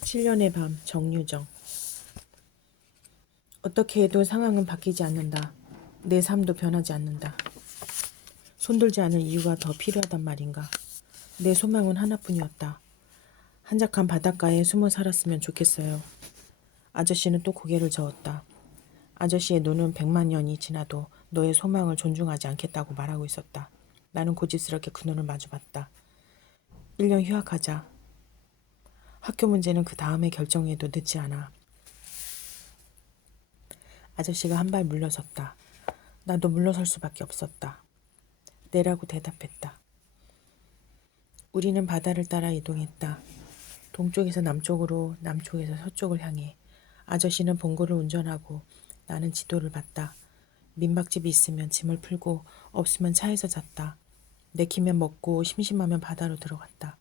7년의 밤 정유정. 어떻게 해도 상황은 바뀌지 않는다. 내 삶도 변하지 않는다. 손들지 않을 이유가 더 필요하단 말인가. 내 소망은 하나뿐이었다. 한적한 바닷가에 숨어 살았으면 좋겠어요. 아저씨는 또 고개를 저었다. 아저씨의 눈은 100만 년이 지나도 너의 소망을 존중하지 않겠다고 말하고 있었다. 나는 고집스럽게 그 눈을 마주봤다. 1년 휴학하자. 학교 문제는 그 다음에 결정해도 늦지 않아. 아저씨가 한 발 물러섰다. 나도 물러설 수밖에 없었다. 네라고 대답했다. 우리는 바다를 따라 이동했다. 동쪽에서 남쪽으로, 남쪽에서 서쪽을 향해. 아저씨는 봉고를 운전하고 나는 지도를 봤다. 민박집이 있으면 짐을 풀고 없으면 차에서 잤다. 내키면 먹고 심심하면 바다로 들어갔다.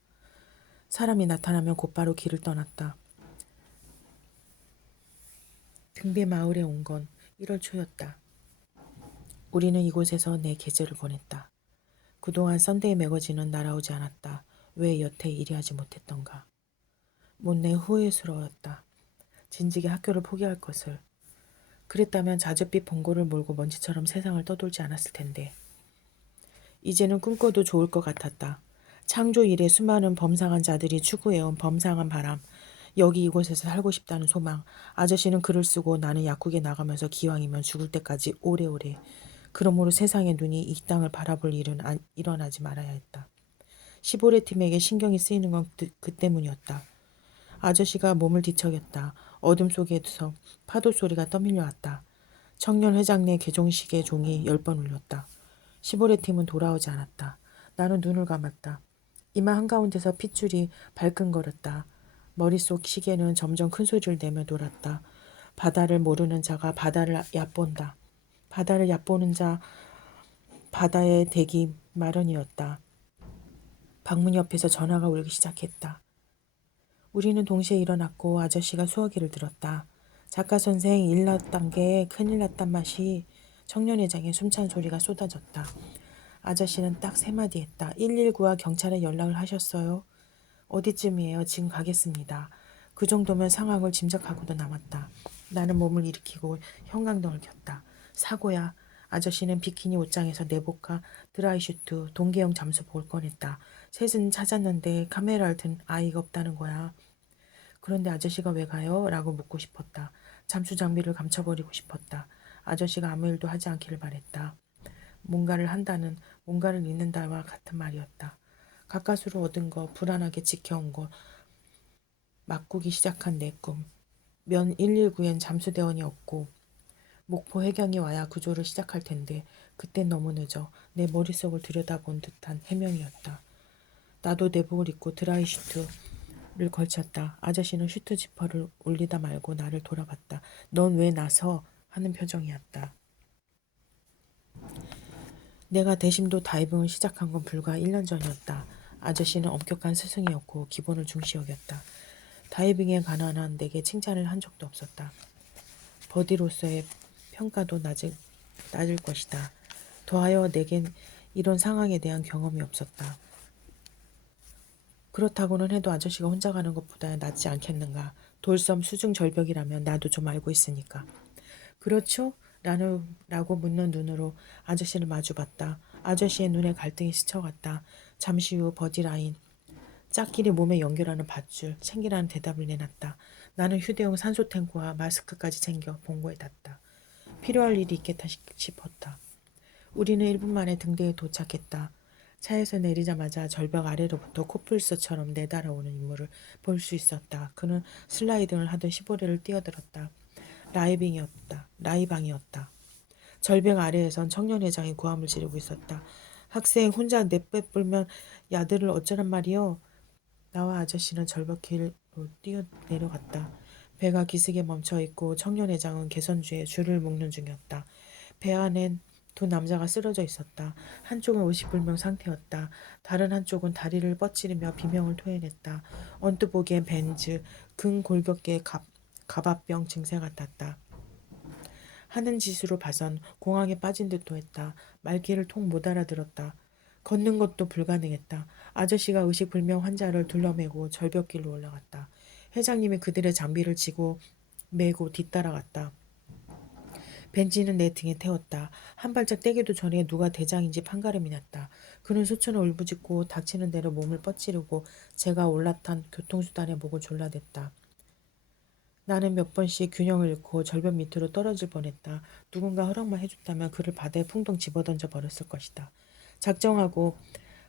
사람이 나타나면 곧바로 길을 떠났다. 등배 마을에 온 건 1월 초였다. 우리는 이곳에서 내 계절을 보냈다. 그동안 선데이 매거진은 날아오지 않았다. 왜 여태 일하지 못했던가. 못내 후회스러웠다. 진즉에 학교를 포기할 것을. 그랬다면 자줏빛 봉고를 몰고 먼지처럼 세상을 떠돌지 않았을 텐데. 이제는 꿈꿔도 좋을 것 같았다. 창조 이래 수많은 범상한 자들이 추구해온 범상한 바람. 여기 이곳에서 살고 싶다는 소망. 아저씨는 글을 쓰고 나는 약국에 나가면서 기왕이면 죽을 때까지 오래오래. 그러므로 세상의 눈이 이 땅을 바라볼 일은 일어나지 말아야 했다. 시보레 팀에게 신경이 쓰이는 건 그 때문이었다. 아저씨가 몸을 뒤척였다. 어둠 속에서 파도 소리가 떠밀려 왔다. 청년 회장 내 개종식의 종이 10번 울렸다. 시보레 팀은 돌아오지 않았다. 나는 눈을 감았다. 이마 한가운데서 핏줄이 발끈거렸다. 머릿속 시계는 점점 큰 소리를 내며 돌았다. 바다를 모르는 자가 바다를 얕본다. 바다를 얕보는 자 바다에 대기 마련이었다. 방문 옆에서 전화가 울기 시작했다. 우리는 동시에 일어났고 아저씨가 수화기를 들었다. 작가 선생 일 났단 게 큰일 났단 맛이. 청년회장의 숨찬 소리가 쏟아졌다. 아저씨는 딱 3마디 했다. 119와 경찰에 연락을 하셨어요? 어디쯤이에요? 지금 가겠습니다. 그 정도면 상황을 짐작하고도 남았다. 나는 몸을 일으키고 형광등을 켰다. 사고야. 아저씨는 비키니 옷장에서 내복과 드라이슈트, 동계형 잠수복을 꺼냈다. 셋은 찾았는데 카메라를 든 아이가 없다는 거야. 그런데 아저씨가 왜 가요? 라고 묻고 싶었다. 잠수 장비를 감춰버리고 싶었다. 아저씨가 아무 일도 하지 않기를 바랬다. 뭔가를 한다는, 뭔가를 잃는다와 같은 말이었다. 가까스로 얻은 거, 불안하게 지켜온 거, 막꾸기 시작한 내 꿈. 면 119엔 잠수대원이 없고 목포 해경이 와야 구조를 시작할 텐데 그땐 너무 늦어. 내 머릿속을 들여다본 듯한 해명이었다. 나도 내복을 입고 드라이 슈트를 걸쳤다. 아저씨는 슈트 지퍼를 올리다 말고 나를 돌아봤다. 넌 왜 나서? 하는 표정이었다. 내가 대심도 다이빙을 시작한 건 불과 1년 전이었다. 아저씨는 엄격한 스승이었고 기본을 중시 여겼다. 다이빙에 관한 한 내게 칭찬을 한 적도 없었다. 버디로서의 평가도 낮을 것이다. 더하여 내겐 이런 상황에 대한 경험이 없었다. 그렇다고는 해도 아저씨가 혼자 가는 것보다 낫지 않겠는가. 돌섬 수중 절벽이라면 나도 좀 알고 있으니까. 그렇죠? 라고 묻는 눈으로 아저씨를 마주봤다. 아저씨의 눈에 갈등이 스쳐갔다. 잠시 후 버디라인. 짝끼리 몸에 연결하는 밧줄. 챙기라는 대답을 내놨다. 나는 휴대용 산소탱크와 마스크까지 챙겨 봉고에 das다. 필요할 일이 있겠다 싶었다. 우리는 1분 만에 등대에 도착했다. 차에서 내리자마자 절벽 아래로부터 코뿔소처럼 내달아오는 인물을 볼 수 있었다. 그는 슬라이딩을 하던 시보레를 뛰어들었다. 라이방이었다. 절벽 아래에선 청년회장이 고함을 지르고 있었다. 학생 혼자 내빼불면 야들을 어쩌란 말이요. 나와 아저씨는 절벽길로 뛰어 내려갔다. 배가 기슭에 멈춰있고 청년회장은 개선주에 줄을 묶는 중이었다. 배 안엔 두 남자가 쓰러져 있었다. 한쪽은 의식불명 상태였다. 다른 한쪽은 다리를 뻗치르며 비명을 토해냈다. 언뜻 보기엔 벤즈, 근골격계 가바병 증세 같았다. 하는 짓으로 봐선 공황에 빠진 듯도 했다. 말귀를 통 못 알아들었다. 걷는 것도 불가능했다. 아저씨가 의식불명 환자를 둘러매고 절벽길로 올라갔다. 회장님이 그들의 장비를 지고 메고 뒤따라갔다. 벤지는 내 등에 태웠다. 한 발짝 떼기도 전에 누가 대장인지 판가름이 났다. 그는 수천을 울부짖고 닥치는 대로 몸을 뻗치르고 제가 올라탄 교통수단의 목을 졸라댔다. 나는 몇 번씩 균형을 잃고 절벽 밑으로 떨어질 뻔했다. 누군가 허락만 해줬다면 그를 바다에 풍덩 집어던져 버렸을 것이다. 작정하고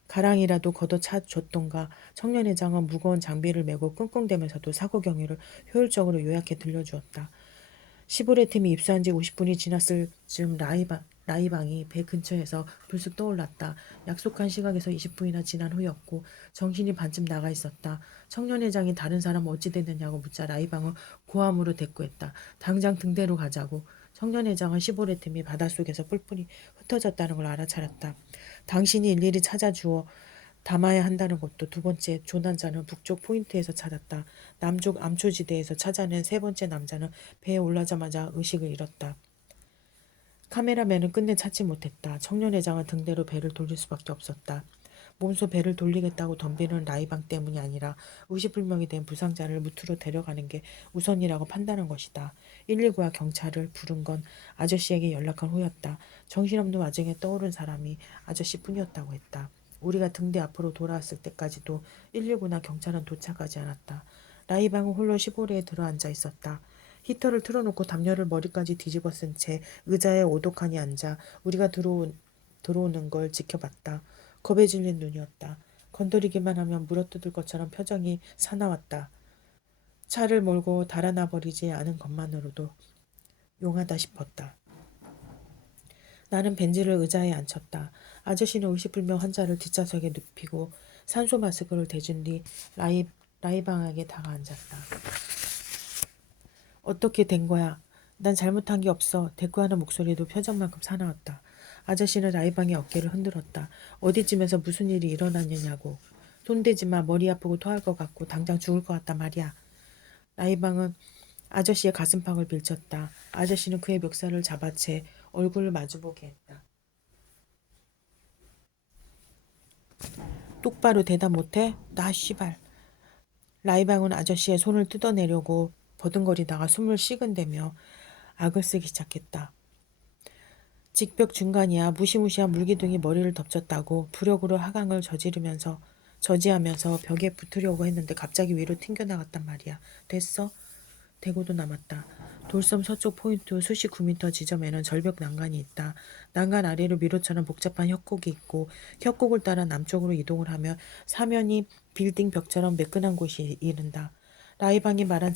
가랑이라도 걷어차줬던가. 청년회장은 무거운 장비를 메고 끙끙대면서도 사고 경위를 효율적으로 요약해 들려주었다. 시보레 팀이 입수한 지 50분이 지났을 즈음 라이방이 배 근처에서 불쑥 떠올랐다. 약속한 시각에서 20분이나 지난 후였고 정신이 반쯤 나가 있었다. 청년회장이 다른 사람 어찌 됐느냐고 묻자 라이방은 고함으로 대꾸했다. 당장 등대로 가자고. 청년회장은 시보레 팀이 바닷속에서 뿔뿔이 흩어졌다는 걸 알아차렸다. 당신이 일일이 찾아주어 담아야 한다는 것도. 두 번째 조난자는 북쪽 포인트에서 찾았다. 남쪽 암초지대에서 찾아낸 세 번째 남자는 배에 올라자마자 의식을 잃었다. 카메라맨은 끝내 찾지 못했다. 청년회장은 등대로 배를 돌릴 수밖에 없었다. 몸소 배를 돌리겠다고 덤비는 라이방 때문이 아니라 의식불명이 된 부상자를 무트로 데려가는 게 우선이라고 판단한 것이다. 119와 경찰을 부른 건 아저씨에게 연락한 후였다. 정신없는 와중에 떠오른 사람이 아저씨뿐이었다고 했다. 우리가 등대 앞으로 돌아왔을 때까지도 119나 경찰은 도착하지 않았다. 라이방은 홀로 시보리에 들어앉아 있었다. 히터를 틀어놓고 담요를 머리까지 뒤집어 쓴 채 의자에 오독하니 앉아 우리가 들어오는 걸 지켜봤다. 겁에 질린 눈이었다. 건드리기만 하면 물어뜯을 것처럼 표정이 사나웠다. 차를 몰고 달아나 버리지 않은 것만으로도 용하다 싶었다. 나는 벤지를 의자에 앉혔다. 아저씨는 의식불명 환자를 뒷좌석에 눕히고 산소 마스크를 대준 뒤 라이방에게 다가앉았다. 어떻게 된 거야? 난 잘못한 게 없어. 대꾸하는 목소리도 표정만큼 사나웠다. 아저씨는 라이방의 어깨를 흔들었다. 어디쯤에서 무슨 일이 일어났느냐고. 손대지 마. 머리 아프고 토할 것 같고 당장 죽을 것 같단 말이야. 라이방은 아저씨의 가슴팍을 빌쳤다. 아저씨는 그의 멱살을 잡아채 얼굴을 마주보게 했다. 똑바로 대답 못해? 나 씨발. 라이방은 아저씨의 손을 뜯어내려고 버둥거리다가 숨을 식은대며 악을 쓰기 시작했다. 직벽 중간이야. 무시무시한 물기둥이 머리를 덮쳤다고. 부력으로 하강을 저지하면서 벽에 붙으려고 했는데 갑자기 위로 튕겨나갔단 말이야. 됐어? 대고도 남았다. 돌섬 서쪽 포인트 수십 9m 지점에는 절벽 난간이 있다. 난간 아래로 미로처럼 복잡한 협곡이 있고 협곡을 따라 남쪽으로 이동을 하며 사면이 빌딩 벽처럼 매끈한 곳이 이른다. 라이방이 말한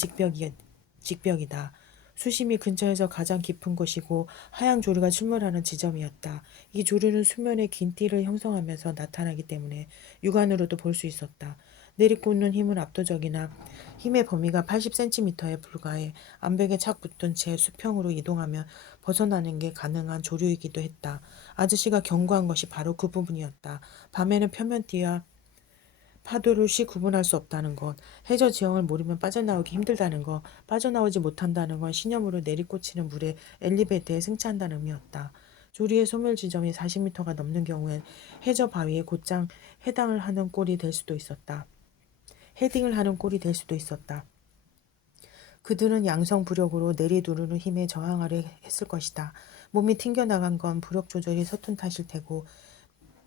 직벽이다. 수심이 근처에서 가장 깊은 곳이고 하양 조류가 출몰하는 지점이었다. 이 조류는 수면에 긴 띠를 형성하면서 나타나기 때문에 육안으로도 볼 수 있었다. 내리꽂는 힘은 압도적이나 힘의 범위가 80cm에 불과해 암벽에 착 붙은 채 수평으로 이동하며 벗어나는 게 가능한 조류이기도 했다. 아저씨가 경고한 것이 바로 그 부분이었다. 밤에는 표면띠와 파도를 쉬 구분할 수 없다는 것, 해저 지형을 모르면 빠져나오기 힘들다는 것, 빠져나오지 못한다는 건 신념으로 내리꽂히는 물에 엘리베이터에 승차한다는 의미였다. 조류의 소멸 지점이 40m가 넘는 경우엔 해저 바위에 곧장 해당을 하는 꼴이 될 수도 있었다. 헤딩을 하는 꼴이 될 수도 있었다. 그들은 양성 부력으로 내리누르는 힘에 저항하려 했을 것이다. 몸이 튕겨나간 건 부력 조절이 서툰 탓일 테고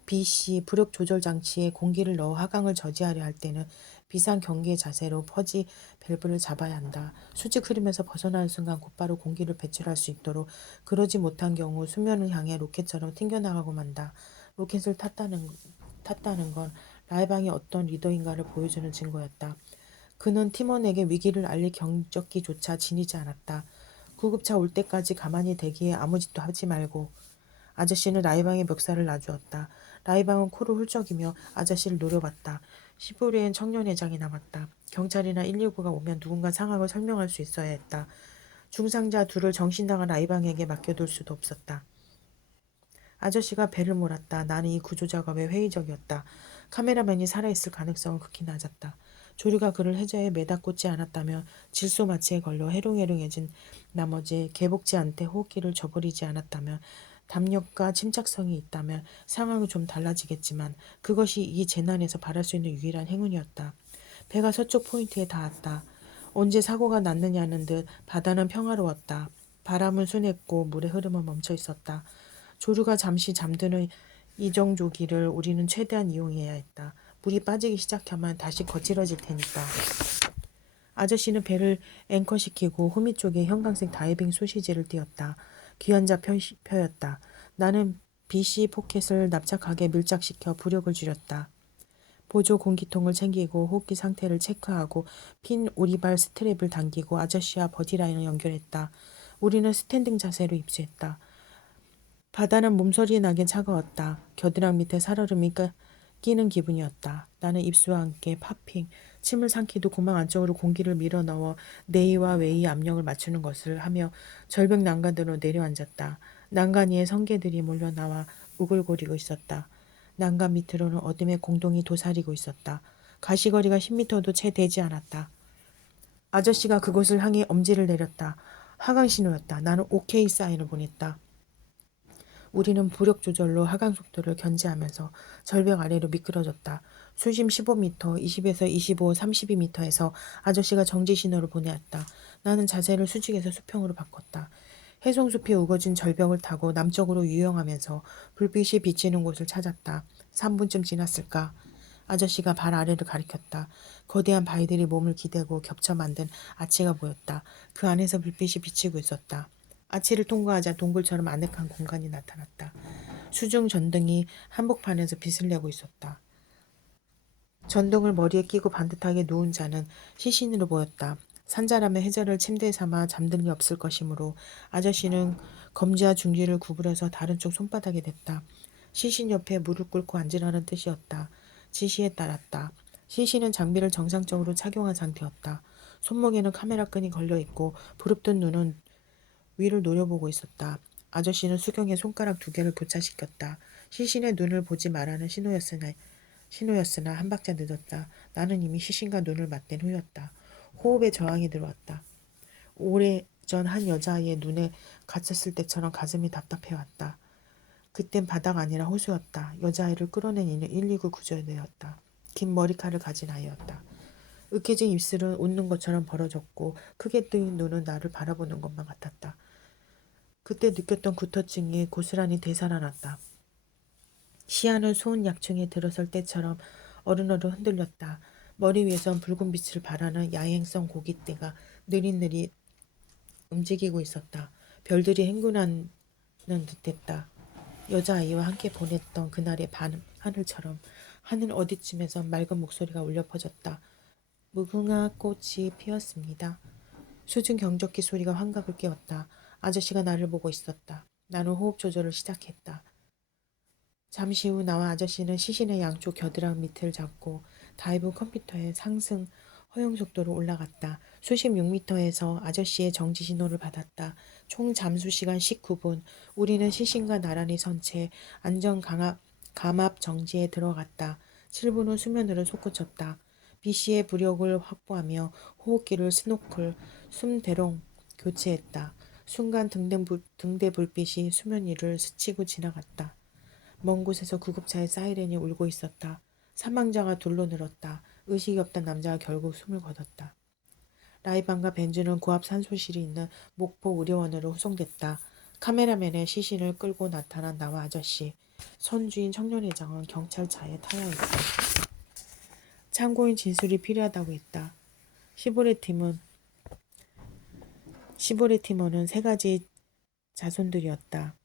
BC 부력 조절 장치에 공기를 넣어 하강을 저지하려 할 때는 비상 경계 자세로 퍼지 밸브를 잡아야 한다. 수직 흐름에서 벗어나는 순간 곧바로 공기를 배출할 수 있도록. 그러지 못한 경우 수면을 향해 로켓처럼 튕겨나가고 만다. 로켓을 탔다는 건 라이방이 어떤 리더인가를 보여주는 증거였다. 그는 팀원에게 위기를 알릴 경적기조차 지니지 않았다. 구급차 올 때까지 가만히 대기해 아무 짓도 하지 말고. 아저씨는 라이방의 멱살을 놔주었다. 라이방은 코를 훌쩍이며 아저씨를 노려봤다. 시보리엔 청년회장이 남았다. 경찰이나 119가 오면 누군가 상황을 설명할 수 있어야 했다. 중상자 둘을 정신나간 라이방에게 맡겨둘 수도 없었다. 아저씨가 배를 몰았다. 나는 이 구조 작업에 회의적이었다. 카메라맨이 살아있을 가능성은 극히 낮았다. 조류가 그를 해저에 매다 꽂지 않았다면 질소 마취에 걸려 해롱해롱해진 나머지 개복치 않게 호흡기를 저버리지 않았다면 담력과 침착성이 있다면 상황은 좀 달라지겠지만 그것이 이 재난에서 바랄 수 있는 유일한 행운이었다. 배가 서쪽 포인트에 닿았다. 언제 사고가 났느냐는 듯 바다는 평화로웠다. 바람은 순했고 물의 흐름은 멈춰 있었다. 조류가 잠시 잠드는 이정조기를 우리는 최대한 이용해야 했다. 물이 빠지기 시작하면 다시 거칠어질 테니까. 아저씨는 배를 앵커시키고 호미 쪽에 형광색 다이빙 소시지를 띄었다. 귀환자 표였다. 나는 BC 포켓을 납작하게 밀착시켜 부력을 줄였다. 보조 공기통을 챙기고 호흡기 상태를 체크하고 핀 오리발 스트랩을 당기고 아저씨와 버디라인을 연결했다. 우리는 스탠딩 자세로 입수했다. 바다는 몸소리 나게 차가웠다. 겨드랑 밑에 살얼음이 끼는 기분이었다. 나는 입수와 함께 파핑, 침을 삼키도 구멍 안쪽으로 공기를 밀어 넣어 내의와 외의 압력을 맞추는 것을 하며 절벽 난간으로 내려앉았다. 난간 위에 성게들이 몰려나와 우글거리고 있었다. 난간 밑으로는 어둠의 공동이 도사리고 있었다. 가시거리가 10m도 채 되지 않았다. 아저씨가 그곳을 향해 엄지를 내렸다. 하강 신호였다. 나는 오케이 사인을 보냈다. 우리는 부력 조절로 하강 속도를 견제하면서 절벽 아래로 미끄러졌다. 수심 15m, 20에서 25, 32m에서 아저씨가 정지 신호를 보내었다. 나는 자세를 수직에서 수평으로 바꿨다. 해송숲이 우거진 절벽을 타고 남쪽으로 유영하면서 불빛이 비치는 곳을 찾았다. 3분쯤 지났을까? 아저씨가 발 아래를 가리켰다. 거대한 바위들이 몸을 기대고 겹쳐 만든 아치가 보였다. 그 안에서 불빛이 비치고 있었다. 아치를 통과하자 동굴처럼 아늑한 공간이 나타났다. 수중 전등이 한복판에서 빛을 내고 있었다. 전등을 머리에 끼고 반듯하게 누운 자는 시신으로 보였다. 산자라면 해저를 침대에 삼아 잠든 리 없을 것이므로 아저씨는 검지와 중지를 구부려서 다른 쪽 손바닥에 댔다. 시신 옆에 무릎 꿇고 앉으라는 뜻이었다. 지시에 따랐다. 시신은 장비를 정상적으로 착용한 상태였다. 손목에는 카메라 끈이 걸려있고 부릅뜬 눈은 위를 노려보고 있었다. 아저씨는 수경에 손가락 2개를 교차시켰다. 시신의 눈을 보지 말라는 신호였으나 한 박자 늦었다. 나는 이미 시신과 눈을 맞댄 후였다. 호흡에 저항이 들어왔다. 오래전 한 여자아이의 눈에 갇혔을 때처럼 가슴이 답답해왔다. 그땐 바다가 아니라 호수였다. 여자아이를 끌어낸 이는 119 구조대였다. 긴 머리칼을 가진 아이였다. 으깨진 입술은 웃는 것처럼 벌어졌고 크게 뜨인 눈은 나를 바라보는 것만 같았다. 그때 느꼈던 구토증이 고스란히 되살아났다. 시야는 소은 약층에 들어설 때처럼 어른어른 흔들렸다. 머리 위에선 붉은 빛을 발하는 야행성 고깃대가 느릿느릿 움직이고 있었다. 별들이 행군하는 듯했다. 여자아이와 함께 보냈던 그날의 밤 하늘처럼 하늘 어디쯤에서 맑은 목소리가 울려 퍼졌다. 무궁화 꽃이 피었습니다. 수중 경적기 소리가 환각을 깨웠다. 아저씨가 나를 보고 있었다. 나는 호흡 조절을 시작했다. 잠시 후 나와 아저씨는 시신의 양쪽 겨드랑 밑을 잡고 다이브 컴퓨터의 상승 허용 속도로 올라갔다. 수심 6m에서 아저씨의 정지 신호를 받았다. 총 잠수 시간 19분. 우리는 시신과 나란히 선 채 안전 감압 정지에 들어갔다. 7분 후 수면으로 솟구쳤다. BC의 부력을 확보하며 호흡기를 스노클, 숨대롱 교체했다. 순간 등대 불빛이 수면 위를 스치고 지나갔다. 먼 곳에서 구급차의 사이렌이 울고 있었다. 사망자가 둘로 늘었다. 의식이 없던 남자가 결국 숨을 거뒀다. 라이반과 벤즈는 고압 산소실이 있는 목포 의료원으로 후송됐다. 카메라맨의 시신을 끌고 나타난 나와 아저씨. 선주인 청년회장은 경찰차에 타야했다. 참고인 진술이 필요하다고 했다. 시보레 팀원은 세가의 자손들이었다.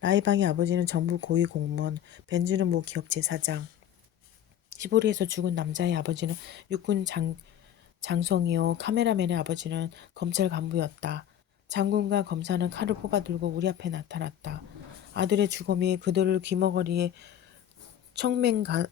라이방의 아버지는 정부 고위 공무원, 벤즈는 모 기업체 사장. 시보리에서 죽은 남자의 아버지는 육군 장성이요. 카메라맨의 아버지는 검찰 간부였다. 장군과 검사는 칼을 뽑아들고 우리 앞에 나타났다. 아들의 죽음이 그들을 귀머거리에 청맹과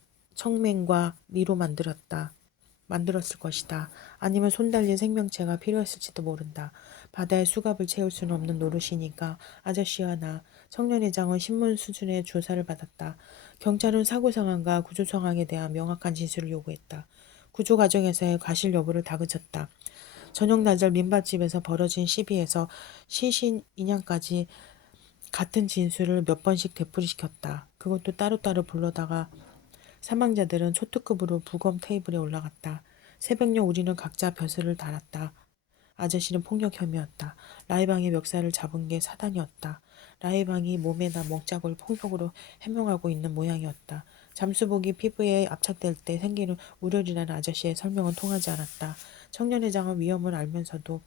미로 만들었을 것이다. 아니면 손달린 생명체가 필요했을지도 모른다. 바다에 수갑을 채울 수는 없는 노릇이니까 아저씨와 나, 청년회장은 신문 수준의 조사를 받았다. 경찰은 사고 상황과 구조 상황에 대한 명확한 진술을 요구했다. 구조 과정에서의 과실 여부를 다그쳤다. 저녁 낮을 민박집에서 벌어진 시비에서 시신 인양까지 같은 진술을 몇 번씩 되풀이시켰다. 그것도 따로따로 불러다가 사망자들은 초특급으로 부검 테이블에 올라갔다. 새벽녘 우리는 각자 벼슬을 달았다. 아저씨는 폭력 혐의였다. 라이방의 멱살을 잡은 게 사단이었다. 라이방이 몸에다 멍짝을 폭력으로 해명하고 있는 모양이었다. 잠수복이 피부에 압착될 때 생기는 우려이라는 아저씨의 설명은 통하지 않았다. 청년회장은 위험을 알면서도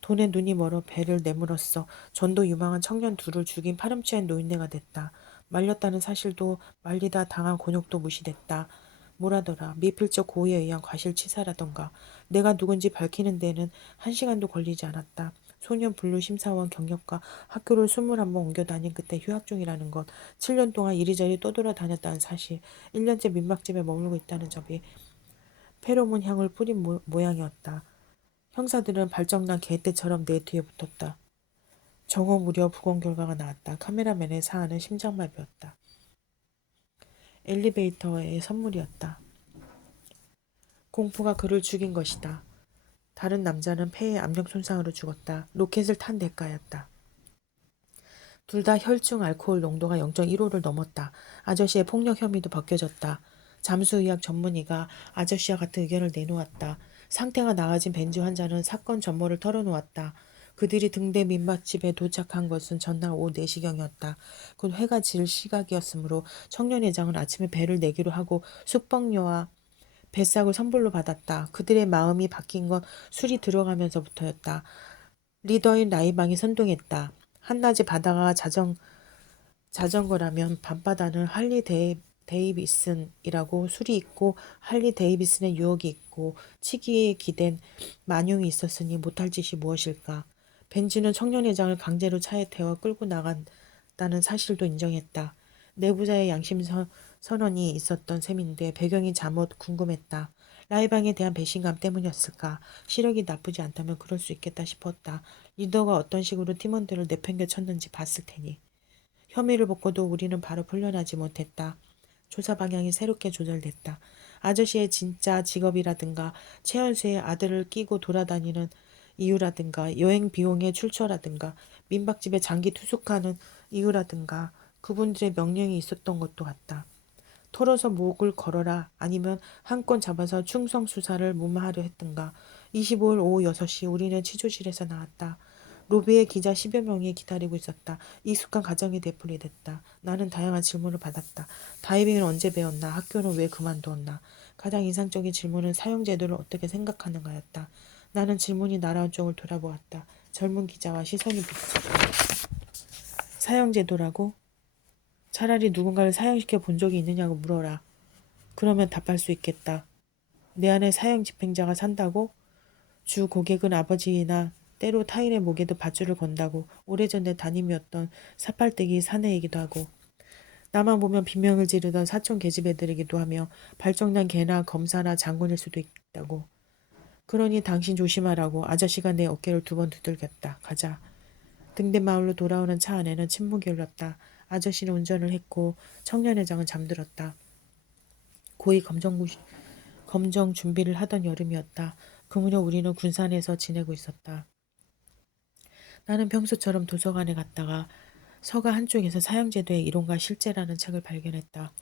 돈에 눈이 멀어 배를 내물었어. 전도 유망한 청년 둘을 죽인 파렴치한 노인네가 됐다. 말렸다는 사실도 말리다 당한 곤욕도 무시됐다. 뭐라더라 미필적 고의에 의한 과실치사라던가. 내가 누군지 밝히는 데는 1시간도 걸리지 않았다. 소년 분류 심사원 경력과 학교를 21번 옮겨 다닌 그때 휴학 중이라는 것, 7년 동안 이리저리 떠돌아다녔다는 사실, 1년째 민박집에 머물고 있다는 점이 페로몬 향을 뿌린 모양이었다. 형사들은 발정난 개떼처럼 내 뒤에 붙었다. 정오 무렵 부검 결과가 나왔다. 카메라맨의 사안은 심장마비였다. 엘리베이터의 선물이었다. 공포가 그를 죽인 것이다. 다른 남자는 폐에 압력 손상으로 죽었다. 로켓을 탄 대가였다. 둘 다 혈중 알코올 농도가 0.15를 넘었다. 아저씨의 폭력 혐의도 벗겨졌다. 잠수의학 전문의가 아저씨와 같은 의견을 내놓았다. 상태가 나아진 벤즈 환자는 사건 전모를 털어놓았다. 그들이 등대 민박집에 도착한 것은 전날 오후 4시경이었다. 곧 해가 질 시각이었으므로 청년회장은 아침에 배를 내기로 하고 숙박료와 뱃삭을 선불로 받았다. 그들의 마음이 바뀐 건 술이 들어가면서부터였다. 리더인 라이방이 선동했다. 한낮에 바다가 자전거라면 밤바다는 할리 데이비슨이라고. 술이 있고 할리 데이비슨의 유혹이 있고 치기에 기댄 만용이 있었으니 못할 짓이 무엇일까. 벤지는 청년회장을 강제로 차에 태워 끌고 나간다는 사실도 인정했다. 내부자의 양심 선언이 있었던 셈인데 배경이 잘못 궁금했다. 라이방에 대한 배신감 때문이었을까? 시력이 나쁘지 않다면 그럴 수 있겠다 싶었다. 리더가 어떤 식으로 팀원들을 내팽겨 쳤는지 봤을 테니. 혐의를 벗고도 우리는 바로 풀려나지 못했다. 조사 방향이 새롭게 조절됐다. 아저씨의 진짜 직업이라든가 최연수의 아들을 끼고 돌아다니는 이유라든가 여행 비용의 출처라든가 민박집에 장기 투숙하는 이유라든가 그분들의 명령이 있었던 것도 같다. 털어서 목을 걸어라 아니면 한 건 잡아서 충성 수사를 무마하려 했던가. 25일 오후 6시 우리는 치조실에서 나왔다. 로비에 기자 10여 명이 기다리고 있었다. 익숙한 가정이 되풀이됐다. 나는 다양한 질문을 받았다. 다이빙을 언제 배웠나? 학교는 왜 그만두었나? 가장 인상적인 질문은 사형제도를 어떻게 생각하는가였다. 나는 질문이 날아온 쪽을 돌아보았다. 젊은 기자와 시선이 부딪혔다. 사형제도라고? 차라리 누군가를 사형시켜 본 적이 있느냐고 물어라. 그러면 답할 수 있겠다. 내 안에 사형 집행자가 산다고? 주 고객은 아버지나 때로 타인의 목에도 밧줄을 건다고. 오래전 내 담임이었던 사팔대기 사내이기도 하고. 나만 보면 비명을 지르던 사촌 계집애들이기도 하며 발정난 개나 검사나 장군일 수도 있다고. 그러니 당신 조심하라고. 아저씨가 내 어깨를 2번 두들겼다. 가자. 등대 마을로 돌아오는 차 안에는 침묵이 흘렀다. 아저씨는 운전을 했고 청년회장은 잠들었다. 고이 검정 준비를 하던 여름이었다. 그 무렵 우리는 군산에서 지내고 있었다. 나는 평소처럼 도서관에 갔다가 서가 한쪽에서 사형제도의 이론과 실제라는 책을 발견했다.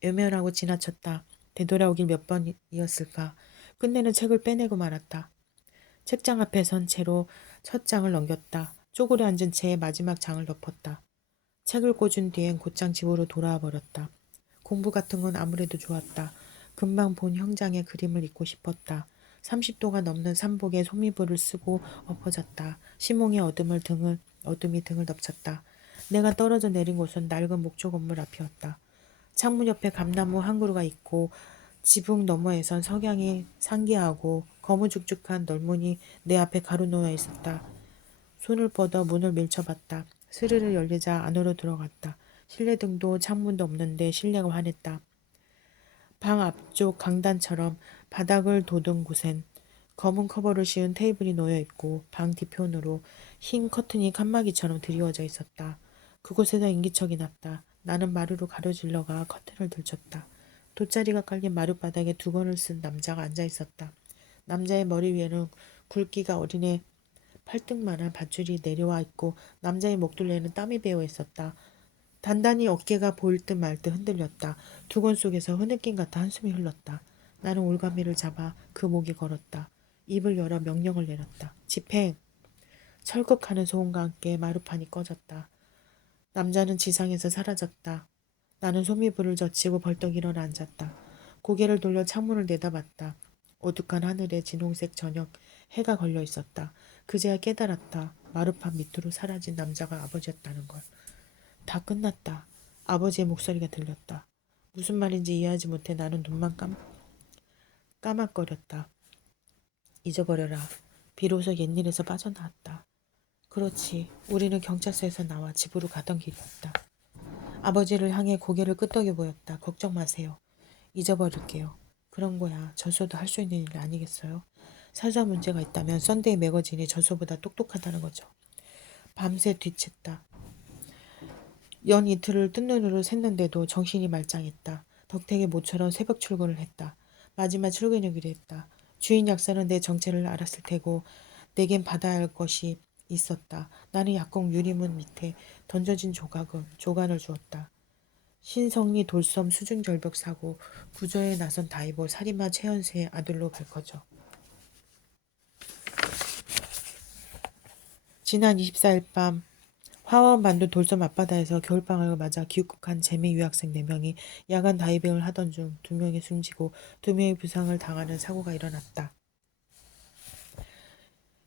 외면하고 지나쳤다. 되돌아오길 몇 번이었을까. 끝내는 책을 빼내고 말았다. 책장 앞에 선 채로 첫 장을 넘겼다. 쪼그려 앉은 채 마지막 장을 덮었다. 책을 꽂은 뒤엔 곧장 집으로 돌아와 버렸다. 공부 같은 건 아무래도 좋았다. 금방 본 형장의 그림을 잊고 싶었다. 30도가 넘는 삼복에 소미불을 쓰고 엎어졌다. 시몽의 어둠이 등을 덮쳤다. 내가 떨어져 내린 곳은 낡은 목조 건물 앞이었다. 창문 옆에 감나무 한 그루가 있고 지붕 너머에선 석양이 상기하고 거무죽죽한 널문이 내 앞에 가로놓여 있었다. 손을 뻗어 문을 밀쳐봤다. 스르르 열리자 안으로 들어갔다. 실내등도 창문도 없는데 실내가 환했다. 방 앞쪽 강단처럼 바닥을 돋은 곳엔 검은 커버를 씌운 테이블이 놓여 있고 방 뒤편으로 흰 커튼이 칸막이처럼 드리워져 있었다. 그곳에서 인기척이 났다. 나는 마루로 가로질러가 커튼을 들쳤다. 돗자리가 깔린 마룻바닥에 두건을 쓴 남자가 앉아 있었다. 남자의 머리 위에는 굵기가 어린애 팔뚝만한 밧줄이 내려와 있고 남자의 목둘레에는 땀이 배어 있었다. 단단히 어깨가 보일 듯 말 듯 흔들렸다. 두건 속에서 흐느낌 같아 한숨이 흘렀다. 나는 올가미를 잡아 그 목에 걸었다. 입을 열어 명령을 내렸다. 집행! 철컥하는 소음과 함께 마루판이 꺼졌다. 남자는 지상에서 사라졌다. 나는 소미불을 젖히고 벌떡 일어나 앉았다. 고개를 돌려 창문을 내다봤다. 어둑한 하늘에 진홍색 저녁 해가 걸려 있었다. 그제야 깨달았다. 마루판 밑으로 사라진 남자가 아버지였다는 걸. 다 끝났다. 아버지의 목소리가 들렸다. 무슨 말인지 이해하지 못해 나는 눈만 까막거렸다. 잊어버려라. 비로소 옛일에서 빠져나왔다. 그렇지. 우리는 경찰서에서 나와 집으로 가던 길이었다. 아버지를 향해 고개를 끄덕여 보였다. 걱정 마세요. 잊어버릴게요. 그런 거야. 저소도 할 수 있는 일 아니겠어요? 사소한 문제가 있다면 썬데이 매거진이 저소보다 똑똑하다는 거죠. 밤새 뒤챘다. 연 이틀을 뜬 눈으로 샜는데도 정신이 말짱했다. 덕택의 모처럼 새벽 출근을 했다. 마지막 출근이기로 했다. 주인 약사는 내 정체를 알았을 테고 내겐 받아야 할 것이 있었다. 나는 약국 유리문 밑에 던져진 조간을 주었다. 신성리 돌섬 수중절벽 사고 구조에 나선 다이버 살인마 최연수의 아들로 밝혀져. 지난 24일 밤 화원반도 돌섬 앞바다에서 겨울방학을 맞아 귀국한 재미 유학생 4명이 야간 다이빙을 하던 중 2명이 숨지고 2명이 부상을 당하는 사고가 일어났다.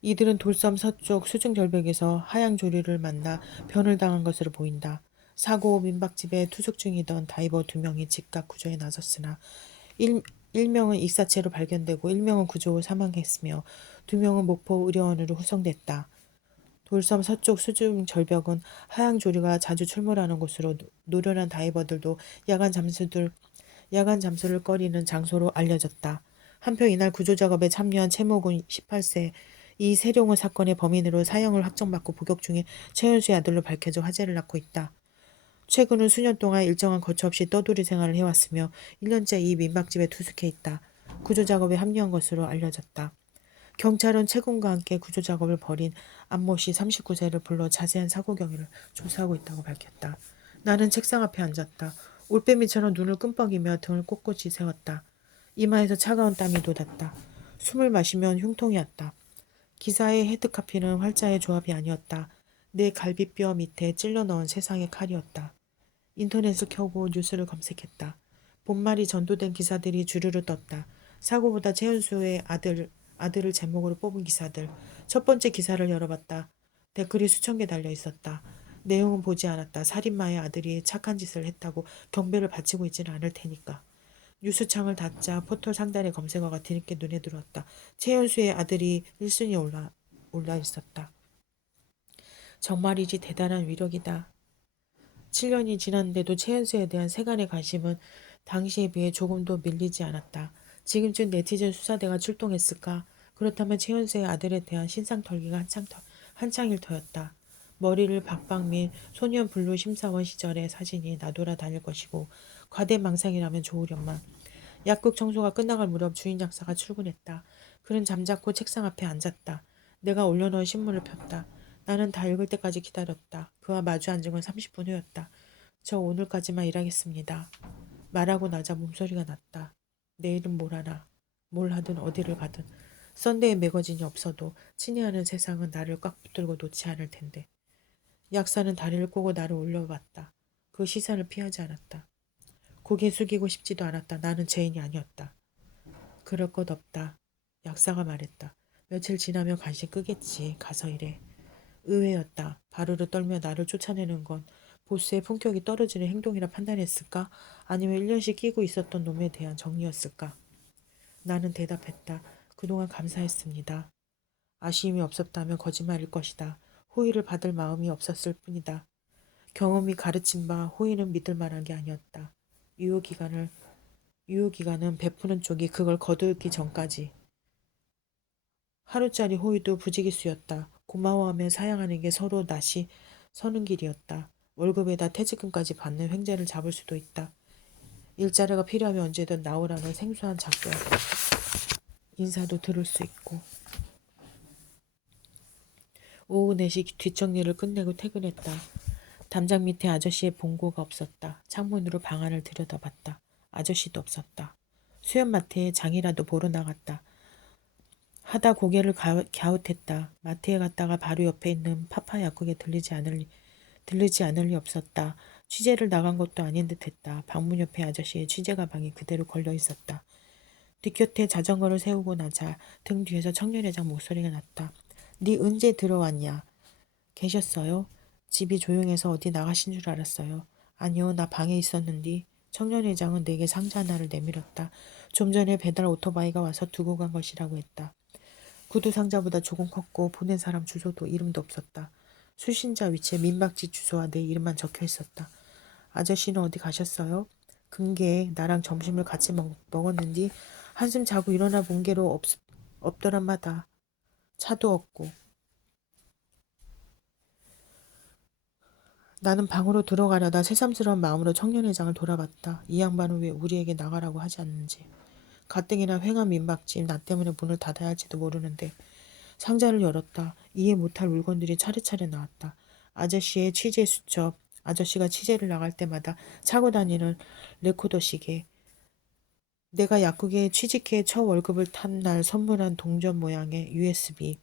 이들은 돌섬 서쪽 수중절벽에서 하양 조류를 만나 변을 당한 것으로 보인다. 사고 후 민박집에 투숙 중이던 다이버 2명이 즉각 구조에 나섰으나 1명은 익사체로 발견되고 1명은 구조 후 사망했으며 2명은 목포 의료원으로 후송됐다. 돌섬 서쪽 수중 절벽은 하양 조류가 자주 출몰하는 곳으로 노련한 다이버들도 야간 잠수를 꺼리는 장소로 알려졌다. 한편 이날 구조 작업에 참여한 최모군 18세 이 세룡의 사건의 범인으로 사형을 확정받고 복역 중인 최현수의 아들로 밝혀져 화제를 낳고 있다. 최근은 수년 동안 일정한 거처 없이 떠돌이 생활을 해왔으며 1년째 이 민박집에 투숙해 있다. 구조 작업에 합류한 것으로 알려졌다. 경찰은 최군과 함께 구조 작업을 벌인 안모 씨 39세를 불러 자세한 사고 경위를 조사하고 있다고 밝혔다. 나는 책상 앞에 앉았다. 올빼미처럼 눈을 끔뻑이며 등을 꼿꼿이 세웠다. 이마에서 차가운 땀이 돋았다. 숨을 마시면 흉통이 왔다. 기사의 헤드카피는 활자의 조합이 아니었다. 내 갈비뼈 밑에 찔러 넣은 세상의 칼이었다. 인터넷을 켜고 뉴스를 검색했다. 본말이 전도된 기사들이 주르르 떴다. 사고보다 최은수의 아들을 제목으로 뽑은 기사들. 첫 번째 기사를 열어봤다. 댓글이 수천 개 달려 있었다. 내용은 보지 않았다. 살인마의 아들이 착한 짓을 했다고 경배를 바치고 있지는 않을 테니까. 뉴스창을 닫자 포털 상단의 검색어가 뒤늦게 눈에 들어왔다. 최현수의 아들이 1순위에 올라 있었다. 정말이지 대단한 위력이다. 7년이 지났는데도 최현수에 대한 세간의 관심은 당시에 비해 조금도 밀리지 않았다. 지금쯤 네티즌 수사대가 출동했을까? 그렇다면 최현수의 아들에 대한 신상털기가 한창일 터였다. 머리를 박박 민 소년 블루 심사원 시절의 사진이 나돌아다닐 것이고 과대망상이라면 좋으련만. 약국 청소가 끝나갈 무렵 주인 약사가 출근했다. 그는 잠자코 책상 앞에 앉았다. 내가 올려놓은 신문을 폈다. 나는 다 읽을 때까지 기다렸다. 그와 마주 앉은 건 30분 후였다. 저 오늘까지만 일하겠습니다. 말하고 나자 몸소리가 났다. 내일은 뭘 하나. 뭘 하든 어디를 가든. 썬데이 매거진이 없어도 친애하는 세상은 나를 꽉 붙들고 놓지 않을 텐데. 약사는 다리를 꼬고 나를 올려봤다. 그 시선을 피하지 않았다. 고개 숙이고 싶지도 않았다. 나는 죄인이 아니었다. 그럴 것 없다. 약사가 말했다. 며칠 지나면 관심 끄겠지. 가서 일해. 의외였다. 바르르 떨며 나를 쫓아내는 건 보스의 품격이 떨어지는 행동이라 판단했을까? 아니면 1년씩 끼고 있었던 놈에 대한 정리였을까? 나는 대답했다. 그동안 감사했습니다. 아쉬움이 없었다면 거짓말일 것이다. 호의를 받을 마음이 없었을 뿐이다. 경험이 가르친 바 호의는 믿을 만한 게 아니었다. 유효기간은 베푸는 쪽이 그걸 거두기 전까지. 하루짜리 호의도 부지기수였다. 고마워하며 사양하는 게 서로 낯이 서는 길이었다. 월급에다 퇴직금까지 받는 횡재를 잡을 수도 있다. 일자리가 필요하면 언제든 나오라는 생소한 작별. 인사도 들을 수 있고. 오후 4시 뒷정리를 끝내고 퇴근했다. 담장 밑에 아저씨의 봉고가 없었다. 창문으로 방 안을 들여다봤다. 아저씨도 없었다. 수연마트에 장이라도 보러 나갔다. 하다 고개를 갸웃했다. 마트에 갔다가 바로 옆에 있는 파파 약국에 들르지 않을 리 없었다. 취재를 나간 것도 아닌 듯했다. 방문 옆에 아저씨의 취재 가방이 그대로 걸려 있었다. 뒷곁에 자전거를 세우고 나자 등 뒤에서 청년회장 목소리가 났다. 네 언제 들어왔냐? 계셨어요? 집이 조용해서 어디 나가신 줄 알았어요. 아니요, 나 방에 있었는디. 청년회장은 내게 상자 하나를 내밀었다. 좀 전에 배달 오토바이가 와서 두고 간 것이라고 했다. 구두 상자보다 조금 컸고 보낸 사람 주소도 이름도 없었다. 수신자 위치에 민박집 주소와 내 이름만 적혀 있었다. 아저씨는 어디 가셨어요? 근게 나랑 점심을 같이 먹었는디 한숨 자고 일어나 본 게로 없더란 마다. 차도 없고. 나는 방으로 들어가려다 새삼스러운 마음으로 청년회장을 돌아봤다. 이 양반은 왜 우리에게 나가라고 하지 않는지. 가뜩이나 횡한 민박집 나 때문에 문을 닫아야 할지도 모르는데. 상자를 열었다. 이해 못할 물건들이 차례차례 나왔다. 아저씨의 취재 수첩, 아저씨가 취재를 나갈 때마다 차고 다니는 레코더 시계, 내가 약국에 취직해 첫 월급을 탄 날 선물한 동전 모양의 USB,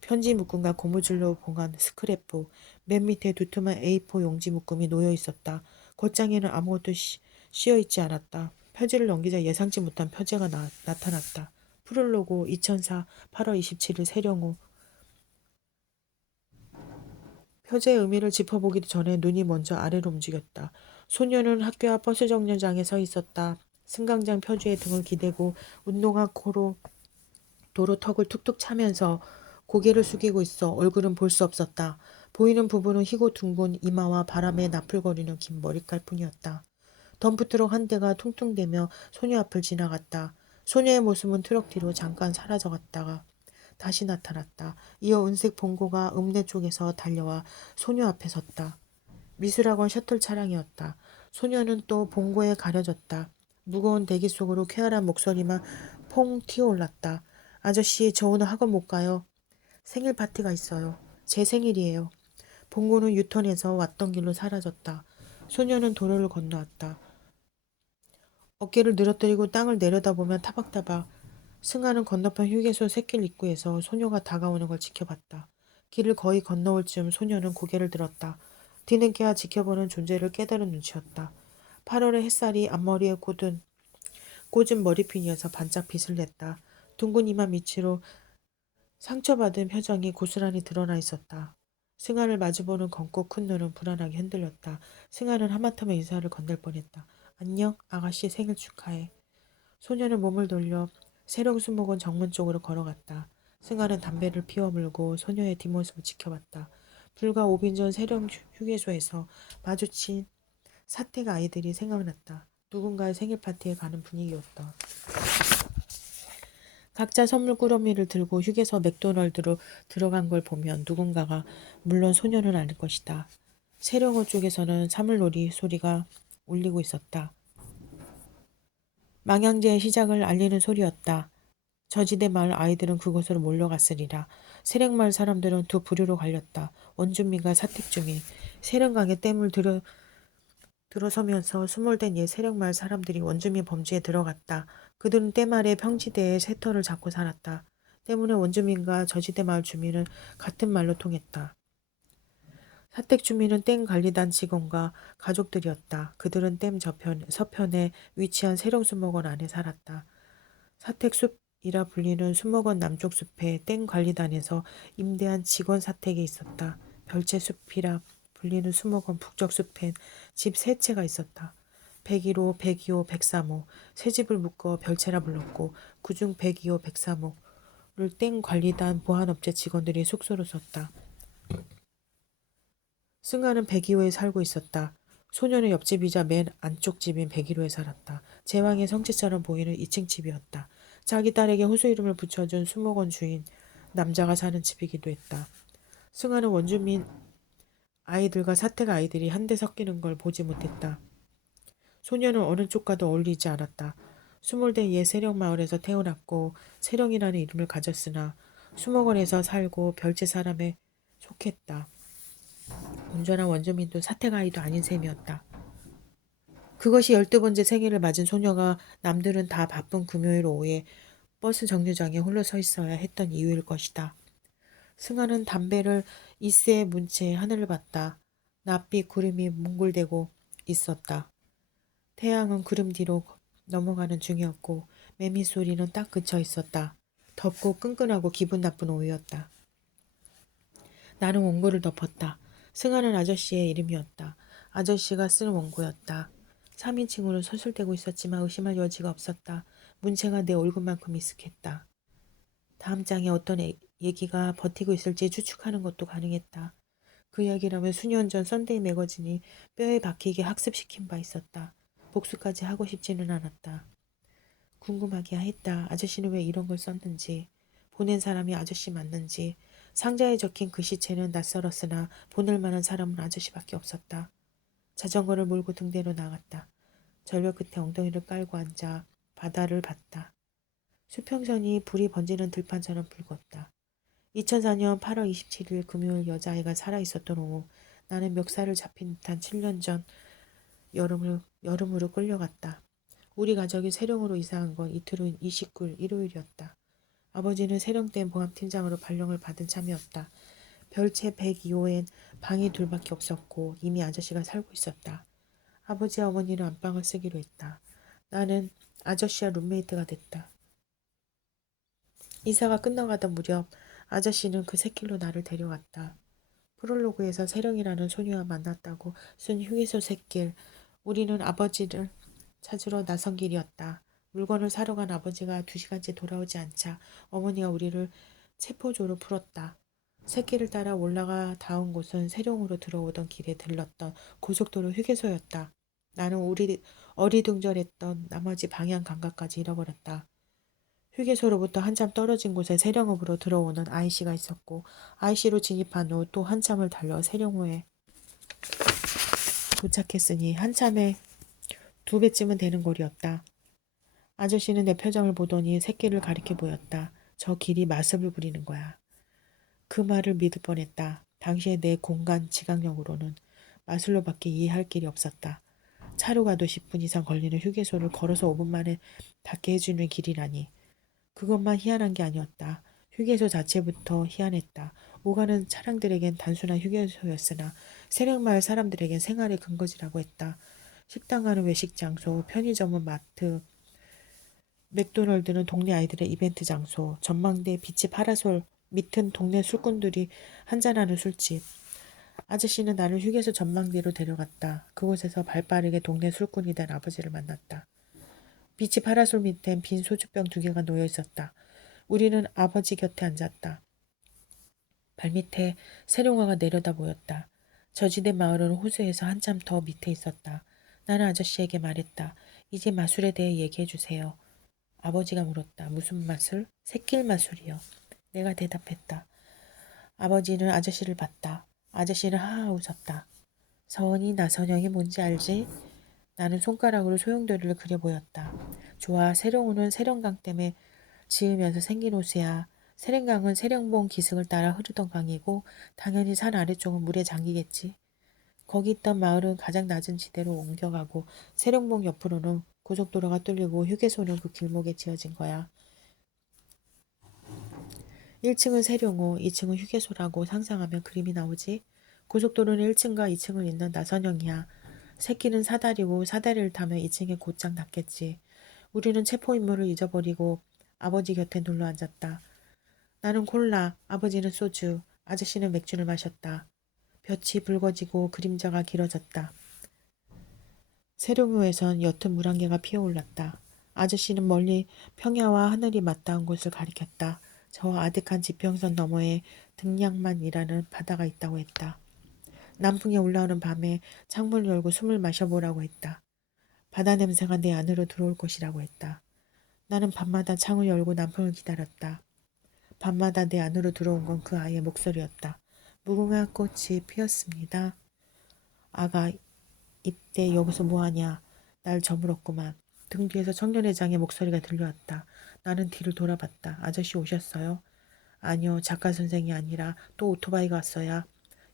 편지 묶음과 고무줄로 봉한 스크랩북, 맨 밑에 두툼한 A4 용지 묶음이 놓여 있었다. 겉장에는 아무것도 씌어 있지 않았다. 표지를 넘기자 예상치 못한 표제가 나타났다. 프롤로고 2004 8월 27일 세령호. 표제의 의미를 짚어보기도 전에 눈이 먼저 아래로 움직였다. 소녀는 학교 앞 버스 정류장에 서 있었다. 승강장 표지에 등을 기대고 운동화 코로 도로 턱을 툭툭 차면서 고개를 숙이고 있어 얼굴은 볼 수 없었다. 보이는 부분은 희고 둥근 이마와 바람에 나풀거리는 긴 머리칼 뿐이었다. 덤프트럭 한 대가 퉁퉁대며 소녀 앞을 지나갔다. 소녀의 모습은 트럭 뒤로 잠깐 사라져갔다가 다시 나타났다. 이어 은색 봉고가 읍내 쪽에서 달려와 소녀 앞에 섰다. 미술학원 셔틀 차량이었다. 소녀는 또 봉고에 가려졌다. 무거운 대기 속으로 쾌활한 목소리만 퐁 튀어올랐다. 아저씨, 저 오늘 학원 못 가요. 생일 파티가 있어요. 제 생일이에요. 봉고는 유턴해서 왔던 길로 사라졌다. 소녀는 도로를 건너왔다. 어깨를 늘어뜨리고 땅을 내려다보며 타박타박 승아는 건너편 휴게소 샛길 입구에서 소녀가 다가오는 걸 지켜봤다. 길을 거의 건너올 즈음 소녀는 고개를 들었다. 뒤늦게야 지켜보는 존재를 깨달은 눈치였다. 8월의 햇살이 앞머리에 꽂은 머리핀이어서 반짝 빛을 냈다. 둥근 이마 밑으로 상처받은 표정이 고스란히 드러나 있었다. 승아를 마주보는 검고 큰 눈은 불안하게 흔들렸다. 승아는 하마터면 인사를 건넬 뻔했다. 안녕, 아가씨 생일 축하해. 소녀는 몸을 돌려 세령수목원 정문 쪽으로 걸어갔다. 승아는 담배를 피워 물고 소녀의 뒷모습을 지켜봤다. 불과 5분 전 세령 휴게소에서 마주친 사택 아이들이 생각났다. 누군가의 생일 파티에 가는 분위기였다. 각자 선물 꾸러미를 들고 휴게소 맥도날드로 들어간 걸 보면 누군가가 물론 소녀는 아닐 것이다. 세령호 쪽에서는 사물놀이 소리가 울리고 있었다. 망향제의 시작을 알리는 소리였다. 저지대 마을 아이들은 그곳으로 몰려갔으리라. 세령마을 사람들은 두 부류로 갈렸다. 원주민과 사택주민. 세령강에 댐을 들어서면서 수몰된 옛 세령마을 사람들이 원주민 범주에 들어갔다. 그들은 댐 아래 평지대에 새터를 잡고 살았다. 때문에 원주민과 저지대 마을 주민은 같은 말로 통했다. 사택 주민은 댐 관리단 직원과 가족들이었다. 그들은 댐 서편에 위치한 세령수목원 안에 살았다. 사택숲이라 불리는 수목원 남쪽 숲에 댐 관리단에서 임대한 직원 사택이 있었다. 별채숲이라 불리는 수목원 북쪽 숲엔 집 세 채가 있었다. 101호, 102호, 103호 세 집을 묶어 별채라 불렀고 그중 102호, 103호를 댐 관리단 보안업체 직원들이 숙소로 썼다. 승아는 102호에 살고 있었다. 소녀는 옆집이자 맨 안쪽 집인 101호에 살았다. 제왕의 성체처럼 보이는 2층 집이었다. 자기 딸에게 호수 이름을 붙여준 수목원 주인 남자가 사는 집이기도 했다. 승아는 원주민 아이들과 사택 아이들이 한데 섞이는 걸 보지 못했다. 소녀는 어느 쪽과도 어울리지 않았다. 수몰된 옛 세령마을에서 태어났고 세령이라는 이름을 가졌으나 수목원에서 살고 별채 사람에 속했다. 온전한 원주민도 사택아이도 아닌 셈이었다. 그것이 12번째 생일을 맞은 소녀가 남들은 다 바쁜 금요일 오후에 버스 정류장에 홀로 서 있어야 했던 이유일 것이다. 승아는 담배를 이스에 문 채 하늘을 봤다. 낯빛 구름이 몽골대고 있었다. 태양은 구름 뒤로 넘어가는 중이었고 매미 소리는 딱 그쳐 있었다. 덥고 끈끈하고 기분 나쁜 오후였다. 나는 원고를 덮었다. 승아는 아저씨의 이름이었다. 아저씨가 쓴 원고였다. 3인칭으로 서술대고 있었지만 의심할 여지가 없었다. 문체가 내 얼굴만큼 익숙했다. 다음 장에 어떤 얘기가 버티고 있을지 추측하는 것도 가능했다. 그 이야기라면 수년 전 썬데이 매거진이 뼈에 박히게 학습시킨 바 있었다. 복수까지 하고 싶지는 않았다. 궁금하게 했다. 아저씨는 왜 이런 걸 썼는지, 보낸 사람이 아저씨 맞는지. 상자에 적힌 글씨체는 낯설었으나 보낼 만한 사람은 아저씨밖에 없었다. 자전거를 몰고 등대로 나갔다. 절벽 끝에 엉덩이를 깔고 앉아 바다를 봤다. 수평선이 불이 번지는 들판처럼 붉었다. 2004년 8월 27일 금요일 여자아이가 살아있었던 오후 나는 멱살을 잡힌 듯한 7년 전 여름으로 끌려갔다. 우리 가족이 세령으로 이사한 건 이틀 후인 29일 일요일이었다. 아버지는 세령댐 보안팀장으로 발령을 받은 참이었다. 별채 102호엔 방이 둘밖에 없었고 이미 아저씨가 살고 있었다. 아버지와 어머니는 안방을 쓰기로 했다. 나는 아저씨와 룸메이트가 됐다. 이사가 끝나가던 무렵 아저씨는 그 새길로 나를 데려갔다. 프롤로그에서 세령이라는 소녀와 만났다고 쓴 휴게소 샛길. 우리는 아버지를 찾으러 나선 길이었다. 물건을 사러 간 아버지가 2시간째 돌아오지 않자 어머니가 우리를 체포조로 풀었다. 새길을 따라 올라가 닿은 곳은 세령으로 들어오던 길에 들렀던 고속도로 휴게소였다. 나는 어리둥절했던 나머지 방향 감각까지 잃어버렸다. 휴게소로부터 한참 떨어진 곳에 세령읍으로 들어오는 IC가 있었고 IC로 진입한 후 또 한참을 달려 세령호에 도착했으니 한참에 2배쯤은 되는 거리였다. 아저씨는 내 표정을 보더니 새끼를 가리켜 보였다. 저 길이 마습을 부리는 거야. 그 말을 믿을 뻔했다. 당시에 내 공간 지각력으로는 마술로밖에 이해할 길이 없었다. 차로 가도 10분 이상 걸리는 휴게소를 걸어서 5분 만에 닿게 해주는 길이라니. 그것만 희한한 게 아니었다. 휴게소 자체부터 희한했다. 오가는 차량들에겐 단순한 휴게소였으나 세력마을 사람들에겐 생활의 근거지라고 했다. 식당가는 외식 장소, 편의점은 마트, 맥도널드는 동네 아이들의 이벤트 장소, 전망대 빛이 파라솔 밑은 동네 술꾼들이 한잔하는 술집. 아저씨는 나를 휴게소 전망대로 데려갔다. 그곳에서 발빠르게 동네 술꾼이 된 아버지를 만났다. 빛이 파라솔 밑엔 빈 소주병 2개가 놓여 있었다. 우리는 아버지 곁에 앉았다. 발밑에 세룡화가 내려다 보였다. 저지대 마을은 호수에서 한참 더 밑에 있었다. 나는 아저씨에게 말했다. 이제 마술에 대해 얘기해 주세요. 아버지가 물었다. 무슨 마술? 새길 마술이요. 내가 대답했다. 아버지는 아저씨를 봤다. 아저씨는 하하 웃었다. 서원이 나선영이 뭔지 알지? 나는 손가락으로 소용돌이를 그려 보였다. 좋아, 세령호는 세령강 때문에 지으면서 생긴 호수야. 세령강은 세령봉 기슭을 따라 흐르던 강이고 당연히 산 아래쪽은 물에 잠기겠지. 거기 있던 마을은 가장 낮은 지대로 옮겨가고 세령봉 옆으로는 고속도로가 뚫리고 휴게소는 그 길목에 지어진 거야. 1층은 세령호, 2층은 휴게소라고 상상하면 그림이 나오지. 고속도로는 1층과 2층을 잇는 나선형이야. 새끼는 사다리고 사다리를 타면 2층에 곧장 닿겠지. 우리는 체포인물을 잊어버리고 아버지 곁에 눌러 앉았다. 나는 콜라, 아버지는 소주, 아저씨는 맥주를 마셨다. 볕이 붉어지고 그림자가 길어졌다. 세룡호에선 옅은 물안개가 피어올랐다. 아저씨는 멀리 평야와 하늘이 맞닿은 곳을 가리켰다. 저 아득한 지평선 너머에 등량만이라는 바다가 있다고 했다. 남풍에 올라오는 밤에 창문을 열고 숨을 마셔보라고 했다. 바다 냄새가 내 안으로 들어올 것이라고 했다. 나는 밤마다 창을 열고 남풍을 기다렸다. 밤마다 내 안으로 들어온 건 그 아이의 목소리였다. 무궁화 꽃이 피었습니다. 아가, 이때 여기서 뭐하냐. 날 저물었구만. 등 뒤에서 청년회장의 목소리가 들려왔다. 나는 뒤를 돌아봤다. 아저씨 오셨어요? 아니요, 작가 선생이 아니라 또 오토바이가 왔어야.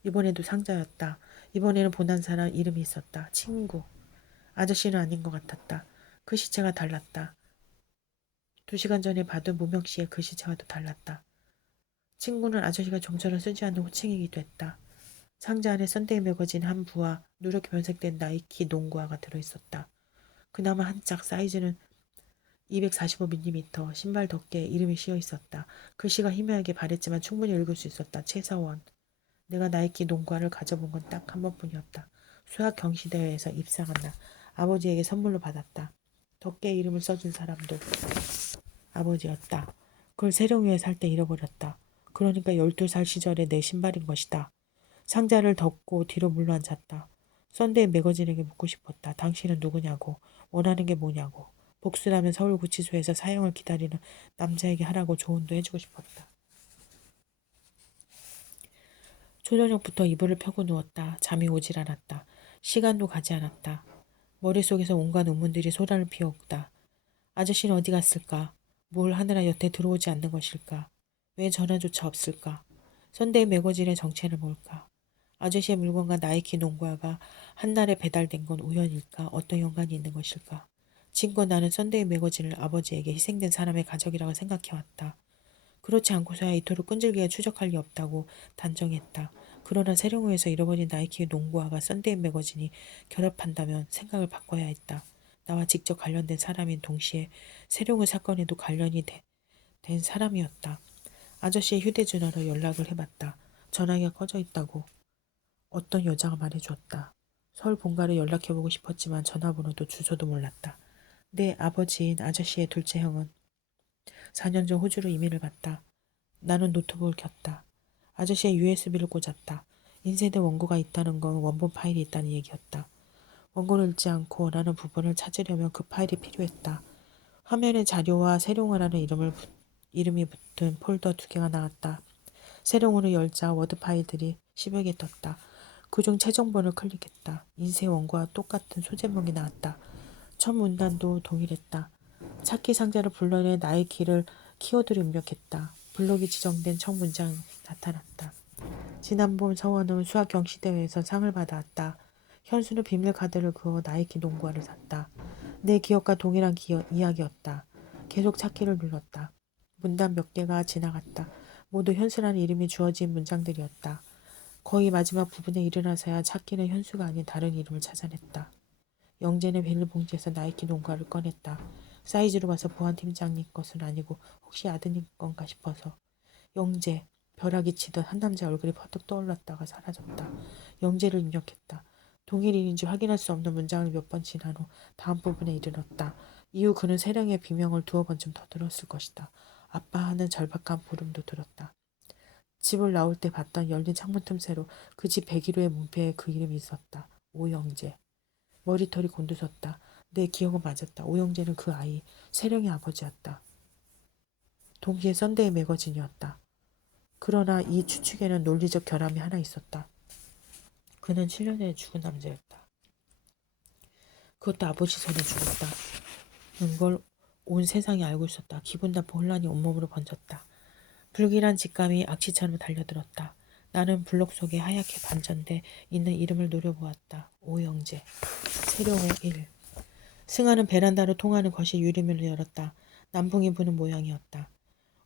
이번에도 상자였다. 이번에는 보난 사람 이름이 있었다. 친구. 아저씨는 아닌 것 같았다. 그 시체가 달랐다. 2시간 전에 받은 무명 씨의 그 시체와도 달랐다. 친구는 아저씨가 좀처럼 쓰지 않는 호칭이기도 했다. 상자 안에 썬데이 매거진 한 부와 누렇게 변색된 나이키 농구화가 들어있었다. 그나마 한 짝 사이즈는 245mm 신발 덮개에 이름이 씌어 있었다. 글씨가 희미하게 바랬지만 충분히 읽을 수 있었다. 최서원. 내가 나이키 농구화를 가져본 건 딱 한 번뿐이었다. 수학 경시대회에서 입상한 날 아버지에게 선물로 받았다. 덮개에 이름을 써준 사람도 아버지였다. 그걸 세령위에 살 때 잃어버렸다. 그러니까 12살 시절의 내 신발인 것이다. 상자를 덮고 뒤로 물러앉았다. 썬데이 매거진에게 묻고 싶었다. 당신은 누구냐고. 원하는 게 뭐냐고. 복수라면 서울구치소에서 사형을 기다리는 남자에게 하라고 조언도 해주고 싶었다. 초저녁부터 이불을 펴고 누웠다. 잠이 오질 않았다. 시간도 가지 않았다. 머릿속에서 온갖 의문들이 소란을 피웠다. 아저씨는 어디 갔을까? 뭘 하느라 여태 들어오지 않는 것일까? 왜 전화조차 없을까? 썬데이 매거진의 정체는 뭘까? 아저씨의 물건과 나이키 농구화가 한날에 배달된 건 우연일까? 어떤 연관이 있는 것일까? 지금껏 나는 썬데이 매거진을 아버지에게 희생된 사람의 가족이라고 생각해왔다. 그렇지 않고서야 이토록 끈질기게 추적할 리 없다고 단정했다. 그러나 세령호에서 잃어버린 나이키 농구화가 썬데이 매거진이 결합한다면 생각을 바꿔야 했다. 나와 직접 관련된 사람인 동시에 세령호 사건에도 관련이 된 사람이었다. 아저씨의 휴대전화로 연락을 해봤다. 전화기가 꺼져 있다고 어떤 여자가 말해주었다. 서울 본가를 연락해보고 싶었지만 전화번호도 주소도 몰랐다. 내 아버지인 아저씨의 둘째 형은 4년 전 호주로 이민을 갔다. 나는 노트북을 켰다. 아저씨의 USB를 꽂았다. 인쇄된 원고가 있다는 건 원본 파일이 있다는 얘기였다. 원고를 읽지 않고 원하는 부분을 찾으려면 그 파일이 필요했다. 화면에 자료와 세룡호라는 이름이 붙은 폴더 2개가 나왔다. 세룡호를 열자 워드 파일들이 10여 개 떴다. 그중 최종본을 클릭했다. 인쇄 원고와 똑같은 소제목이 나왔다. 첫 문단도 동일했다. 찾기 상자를 불러내 나이키를 키워드로 입력했다. 블록이 지정된 첫 문장이 나타났다. 지난 봄 서원은 수학 경시대회에서 상을 받아왔다. 현수는 비밀 카드를 그어 나이키 농구화를 샀다. 내 기억과 동일한 이야기였다. 계속 찾기를 눌렀다. 문단 몇 개가 지나갔다. 모두 현수라는 이름이 주어진 문장들이었다. 거의 마지막 부분에 이르러서야 찾기는 현수가 아닌 다른 이름을 찾아냈다. 영재는 비닐봉지에서 나이키 농구화를 꺼냈다. 사이즈로 봐서 보안팀장님 것은 아니고 혹시 아드님 건가 싶어서. 영재. 벼락이 치듯 한 남자의 얼굴이 퍼뜩 떠올랐다가 사라졌다. 영재를 입력했다. 동일인인지 확인할 수 없는 문장을 몇 번 지난 후 다음 부분에 이르렀다. 이후 그는 세령의 비명을 2번쯤 더 들었을 것이다. 아빠 하는 절박한 부름도 들었다. 집을 나올 때 봤던 열린 창문 틈새로 그 집 101호의 문패에 그 이름이 있었다. 오영재. 머리털이 곤두섰다. 내 기억은 맞았다. 오영재는 그 아이, 세령의 아버지였다. 동시에 썬데이 매거진이었다. 그러나 이 추측에는 논리적 결함이 하나 있었다. 그는 7년 전에 죽은 남자였다. 그것도 아버지 손에 죽었다는 걸 온 세상이 알고 있었다. 기분 나쁜 혼란이 온몸으로 번졌다. 불길한 직감이 악취처럼 달려들었다. 나는 블록 속에 하얗게 반전돼 있는 이름을 노려보았다. 오영재. 세령호 1. 승아는 베란다로 통하는 거실 유리문을 열었다. 남풍이 부는 모양이었다.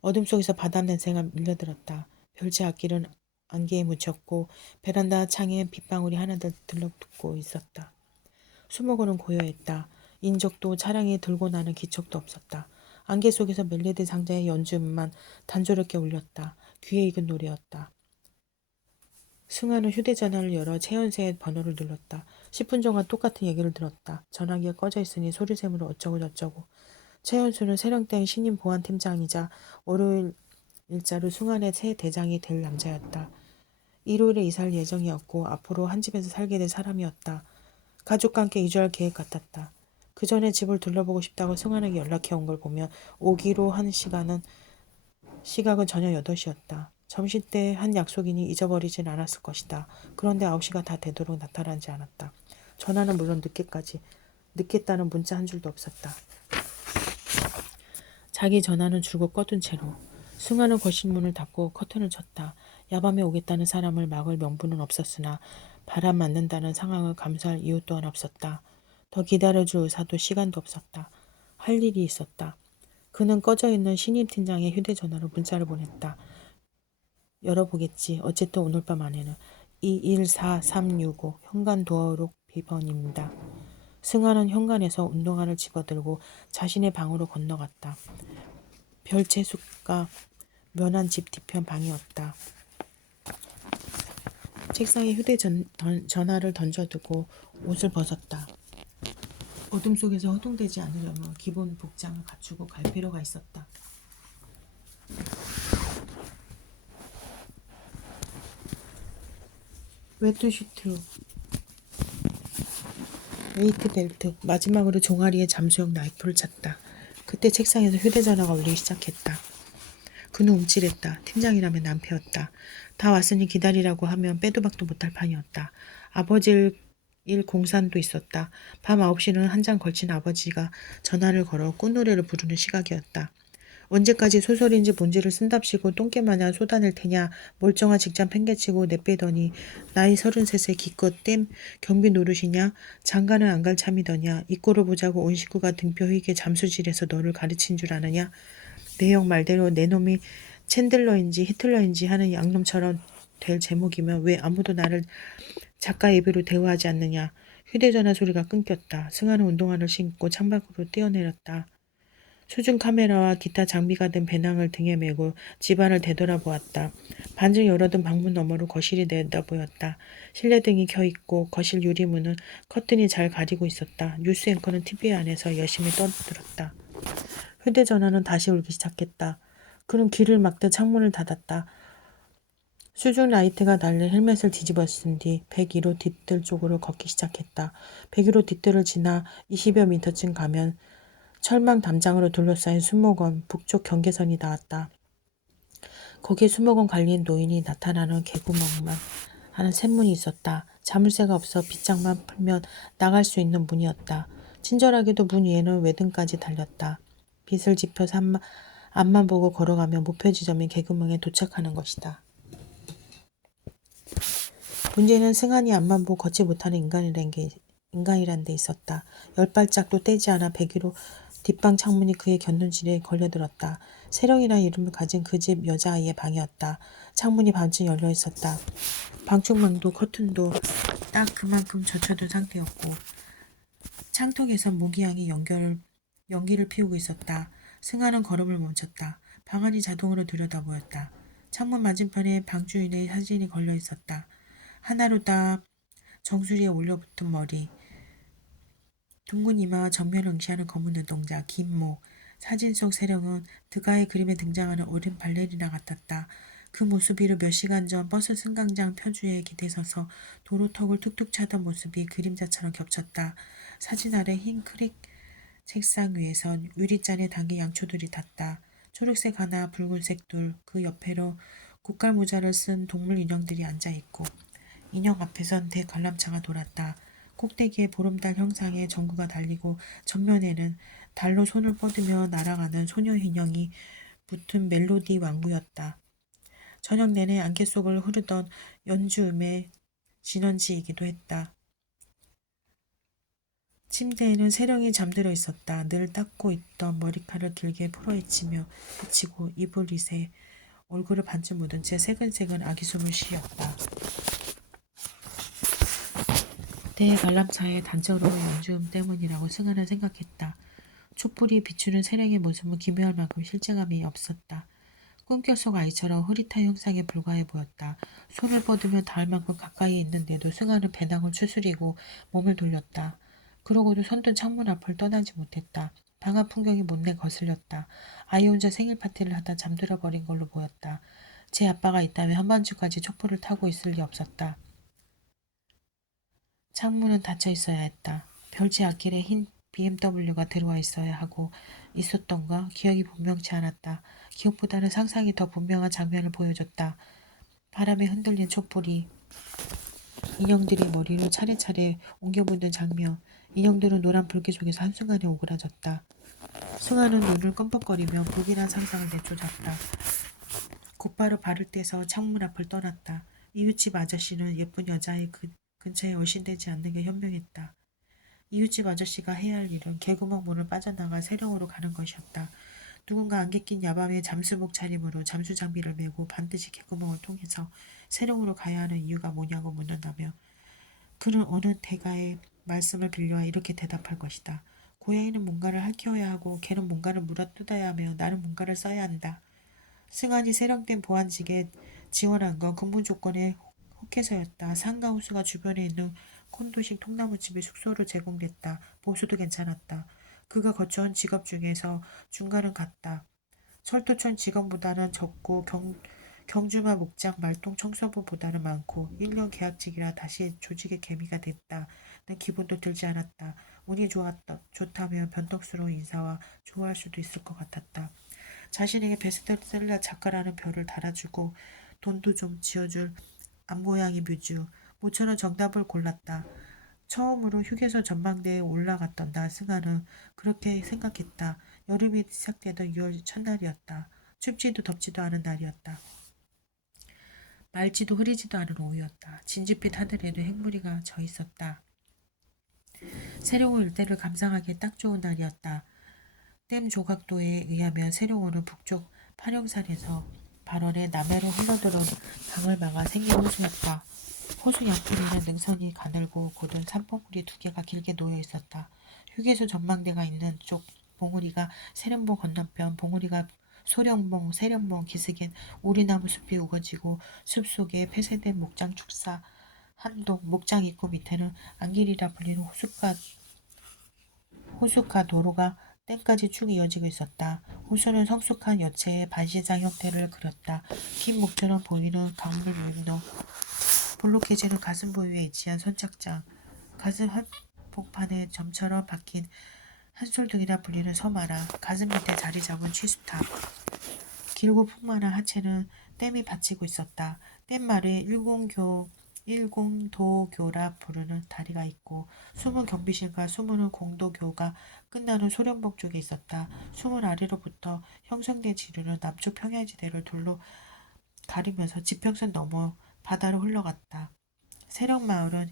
어둠 속에서 바람 냄새가 밀려들었다. 별채 악기는 안개에 묻혔고 베란다 창엔 빗방울이 하나둘 들러붙고 있었다. 수목원은 고요했다. 인적도 차량이 들고 나는 기척도 없었다. 안개 속에서 멜리드 상자의 연주음만 단조롭게 울렸다. 귀에 익은 노래였다. 승아는 휴대전화를 열어 최연세의 번호를 눌렀다. 10분 동안 똑같은 얘기를 들었다. 전화기가 꺼져 있으니 소리샘으로 어쩌고 저쩌고. 최연수는 세령땡 신임 보안팀장이자 월요일 일자로 승안의 새 대장이 될 남자였다. 일요일에 이사할 예정이었고 앞으로 한 집에서 살게 될 사람이었다. 가족과 함께 이주할 계획 같았다. 그 전에 집을 둘러보고 싶다고 승환에게 연락해 온 걸 보면 오기로 한 시각은 저녁 8시였다. 점심때 한 약속이니 잊어버리진 않았을 것이다. 그런데 9시가 다 되도록 나타나지 않았다. 전화는 물론 늦겠다는 문자 한 줄도 없었다. 자기 전화는 줄곧 꺼둔 채로 승아는 거실 문을 닫고 커튼을 쳤다. 야밤에 오겠다는 사람을 막을 명분은 없었으나 바람 맞는다는 상황을 감수할 이유 또한 없었다. 더 기다려줄 의사도 시간도 없었다. 할 일이 있었다. 그는 꺼져있는 신임 팀장의 휴대전화로 문자를 보냈다. 열어보겠지. 어쨌든 오늘 밤 안에는. 214365 현관 도어록 비번입니다. 승아는 현관에서 운동화를 집어들고 자신의 방으로 건너갔다. 별채숙과 면한 집 뒤편 방이었다. 책상에 휴대전화를 던져두고 옷을 벗었다. 어둠 속에서 허둥대지 않으려면 기본 복장을 갖추고 갈 필요가 있었다. 웨트슈트, 웨이트벨트, 마지막으로 종아리에 잠수용 나이프를 찼다. 그때 책상에서 휴대전화가 울리기 시작했다. 그는 움찔했다. 팀장이라면 남편이었다. 다 왔으니 기다리라고 하면 빼도 박도 못할 판이었다. 아버지 일 공산도 있었다. 밤 9시는 한 장 걸친 아버지가 전화를 걸어 꽃노래를 부르는 시각이었다. 언제까지 소설인지 뭔지를 쓴답시고 똥개마냥 쏟아낼 테냐. 멀쩡한 직장 팽개치고 내빼더니 나이 33에 기껏 땜 경비 노릇이냐. 장가는 안 갈 참이더냐. 이 꼴을 보자고 온 식구가 등뼈 휘게 잠수질해서 너를 가르친 줄 아느냐. 내 형 말대로 내 놈이 챈들러인지 히틀러인지 하는 양놈처럼 될 제목이면 왜 아무도 나를 작가 예비로 대우하지 않느냐. 휴대전화 소리가 끊겼다. 승아는 운동화를 신고 창밖으로 뛰어내렸다. 수중 카메라와 기타 장비가 든 배낭을 등에 메고 집안을 되돌아보았다. 반쯤 열어둔 방문 너머로 거실이 내다보였다. 실내등이 켜있고 거실 유리문은 커튼이 잘 가리고 있었다. 뉴스 앵커는 TV 안에서 열심히 떠들었다. 휴대전화는 다시 울기 시작했다. 그는 귀를 막듯 창문을 닫았다. 수중 라이트가 달린 헬멧을 뒤집어 쓴 뒤 101호 뒷뜰 쪽으로 걷기 시작했다. 101호 뒷뜰을 지나 20여 미터쯤 가면 철망 담장으로 둘러싸인 수목원 북쪽 경계선이 닿았다. 거기에 수목원 관리인 노인이 나타나는 개구멍만 하는 샘문이 있었다. 자물쇠가 없어 빗장만 풀면 나갈 수 있는 문이었다. 친절하게도 문 위에는 외등까지 달렸다. 빛을 지펴서 앞만 보고 걸어가며 목표 지점인 개구멍에 도착하는 것이다. 문제는 승한이 앞만 보고 걷지 못하는 인간이란 데 있었다. 10발짝도 떼지 않아 101호 뒷방 창문이 그의 곁눈질에 걸려들었다. 세령이라는 이름을 가진 그 집 여자아이의 방이었다. 창문이 반쯤 열려 있었다. 방충망도 커튼도 딱 그만큼 젖혀둔 상태였고 창턱에선 모기향이 연기를 피우고 있었다. 승아는 걸음을 멈췄다. 방 안이 자동으로 들여다보였다. 창문 맞은편에 방주인의 사진이 걸려 있었다. 하나로 딱 정수리에 올려붙은 머리, 둥근 이마와 정면을 응시하는 검은 눈동자, 긴 목. 사진 속 세령은 드가의 그림에 등장하는 어린 발레리나 같았다. 그 모습 위로 몇 시간 전 버스 승강장 표주에 기대서서 도로턱을 툭툭 차던 모습이 그림자처럼 겹쳤다. 사진 아래 흰 크릭 책상 위에선 유리잔에 담긴 양초들이 탔다. 초록색 하나, 붉은색 둘, 그 옆에로 국갈 모자를 쓴 동물 인형들이 앉아있고 인형 앞에선 대관람차가 돌았다. 꼭대기에 보름달 형상의 전구가 달리고 전면에는 달로 손을 뻗으며 날아가는 소녀 인형이 붙은 멜로디 왕구였다. 저녁 내내 안개 속을 흐르던 연주음의 진원지이기도 했다. 침대에는 세령이 잠들어 있었다. 늘 닦고 있던 머리칼을 길게 풀어헤치며 붙이고 이불릿에 얼굴을 반쯤 묻은 채 새근새근 아기 숨을 쉬었다. 대관람차의 단적으로 연주음 때문이라고 승아는 생각했다. 촛불이 비추는 세령의 모습은 기묘할 만큼 실제감이 없었다. 꿈결 속 아이처럼 흐릿한 형상에 불과해 보였다. 손을 뻗으면 닿을 만큼 가까이에 있는데도 승아는 배낭을 추스리고 몸을 돌렸다. 그러고도 선둔 창문 앞을 떠나지 못했다. 방 앞 풍경이 못내 거슬렸다. 아이 혼자 생일 파티를 하다 잠들어 버린 걸로 보였다. 제 아빠가 있다면 한밤중까지 촛불을 타고 있을 리 없었다. 창문은 닫혀 있어야 했다. 별지 앞길에 흰 BMW가 들어와 있어야 하고 있었던가 기억이 분명치 않았다. 기억보다는 상상이 더 분명한 장면을 보여줬다. 바람에 흔들린 촛불이 인형들이 머리를 차례차례 옮겨붙는 장면. 인형들은 노란 불길 속에서 한순간에 오그라졌다. 승아는 눈을 껌뻑거리며 불길한 상상을 내쫓았다. 곧바로 발을 떼서 창문 앞을 떠났다. 이웃집 아저씨는 예쁜 여자의 근처에 얼씬되지 않는 게 현명했다. 이웃집 아저씨가 해야 할 일은 개구멍 문을 빠져나가 세령으로 가는 것이었다. 누군가 안개 낀 야밤에 잠수복 차림으로 잠수 장비를 메고 반드시 개구멍을 통해서 세령으로 가야 하는 이유가 뭐냐고 묻는다며 그는 어느 대가의 말씀을 빌려와 이렇게 대답할 것이다. 고양이는 뭔가를 핥혀야 하고 개는 뭔가를 물어뜯어야 하며 나는 뭔가를 써야 한다. 승한이 세령된 보안직에 지원한 건 근무 조건에 혹해서였다. 상가 호수가 주변에 있는 콘도식 통나무집에 숙소를 제공됐다. 보수도 괜찮았다. 그가 거쳐온 직업 중에서 중간은 같다. 철도청 직원보다는 적고 경주마 목장 말똥 청소부보다는 많고 1년 계약직이라 다시 조직의 개미가 됐다는 기분도 들지 않았다. 운이 좋다면 변덕스러운 인사와 좋아할 수도 있을 것 같았다. 자신에게 베스트셀러 작가라는 별을 달아주고 돈도 좀 지어줄 앞모양의 뮤즈. 모처럼 정답을 골랐다. 처음으로 휴게소 전망대에 올라갔던 승아는 그렇게 생각했다. 여름이 시작되던 6월 첫날이었다. 춥지도 덥지도 않은 날이었다. 맑지도 흐리지도 않은 오후였다. 진주빛 하늘에는 핵무리가 져 있었다. 세령호 일대를 감상하기에 딱 좋은 날이었다. 댐 조각도에 의하면 세령호는 북쪽 파령산에서 발원해 남해로 흘러들어온 강을 막아 생긴 호수였다. 호수 양편에는 능선이 가늘고 곧은 산봉우리 2개가 길게 놓여 있었다. 휴게소 전망대가 있는 쪽 봉우리가 세련봉 건너편, 봉우리가 소령봉, 세련봉 기슭엔 오리나무 숲이 우거지고 숲속에 폐쇄된 목장 축사 한동, 목장 입구 밑에는 안길이라 불리는 호숫가 도로가 댐까지 쭉 이어지고 있었다. 호수는 성숙한 여체의 반신상 형태를 그렸다. 긴 목줄은 보이는 강물 윈도, 볼록해지는 가슴 부위에 위치한 선착장, 가슴 한복판에 점처럼 박힌 한솔등이라 불리는 서마라, 가슴 밑에 자리 잡은 취수탑, 길고 풍만한 하체는 댐이 받치고 있었다. 댐 말에 일공도교라 부르는 다리가 있고 숨은 경비실과 숨은 공도교가 끝나는 소련봉 쪽에 있었다. 숨은 아래로부터 형성된 지류는 남쪽 평야지대를 둘로 가리면서 지평선 넘어 바다로 흘러갔다. 세령마을은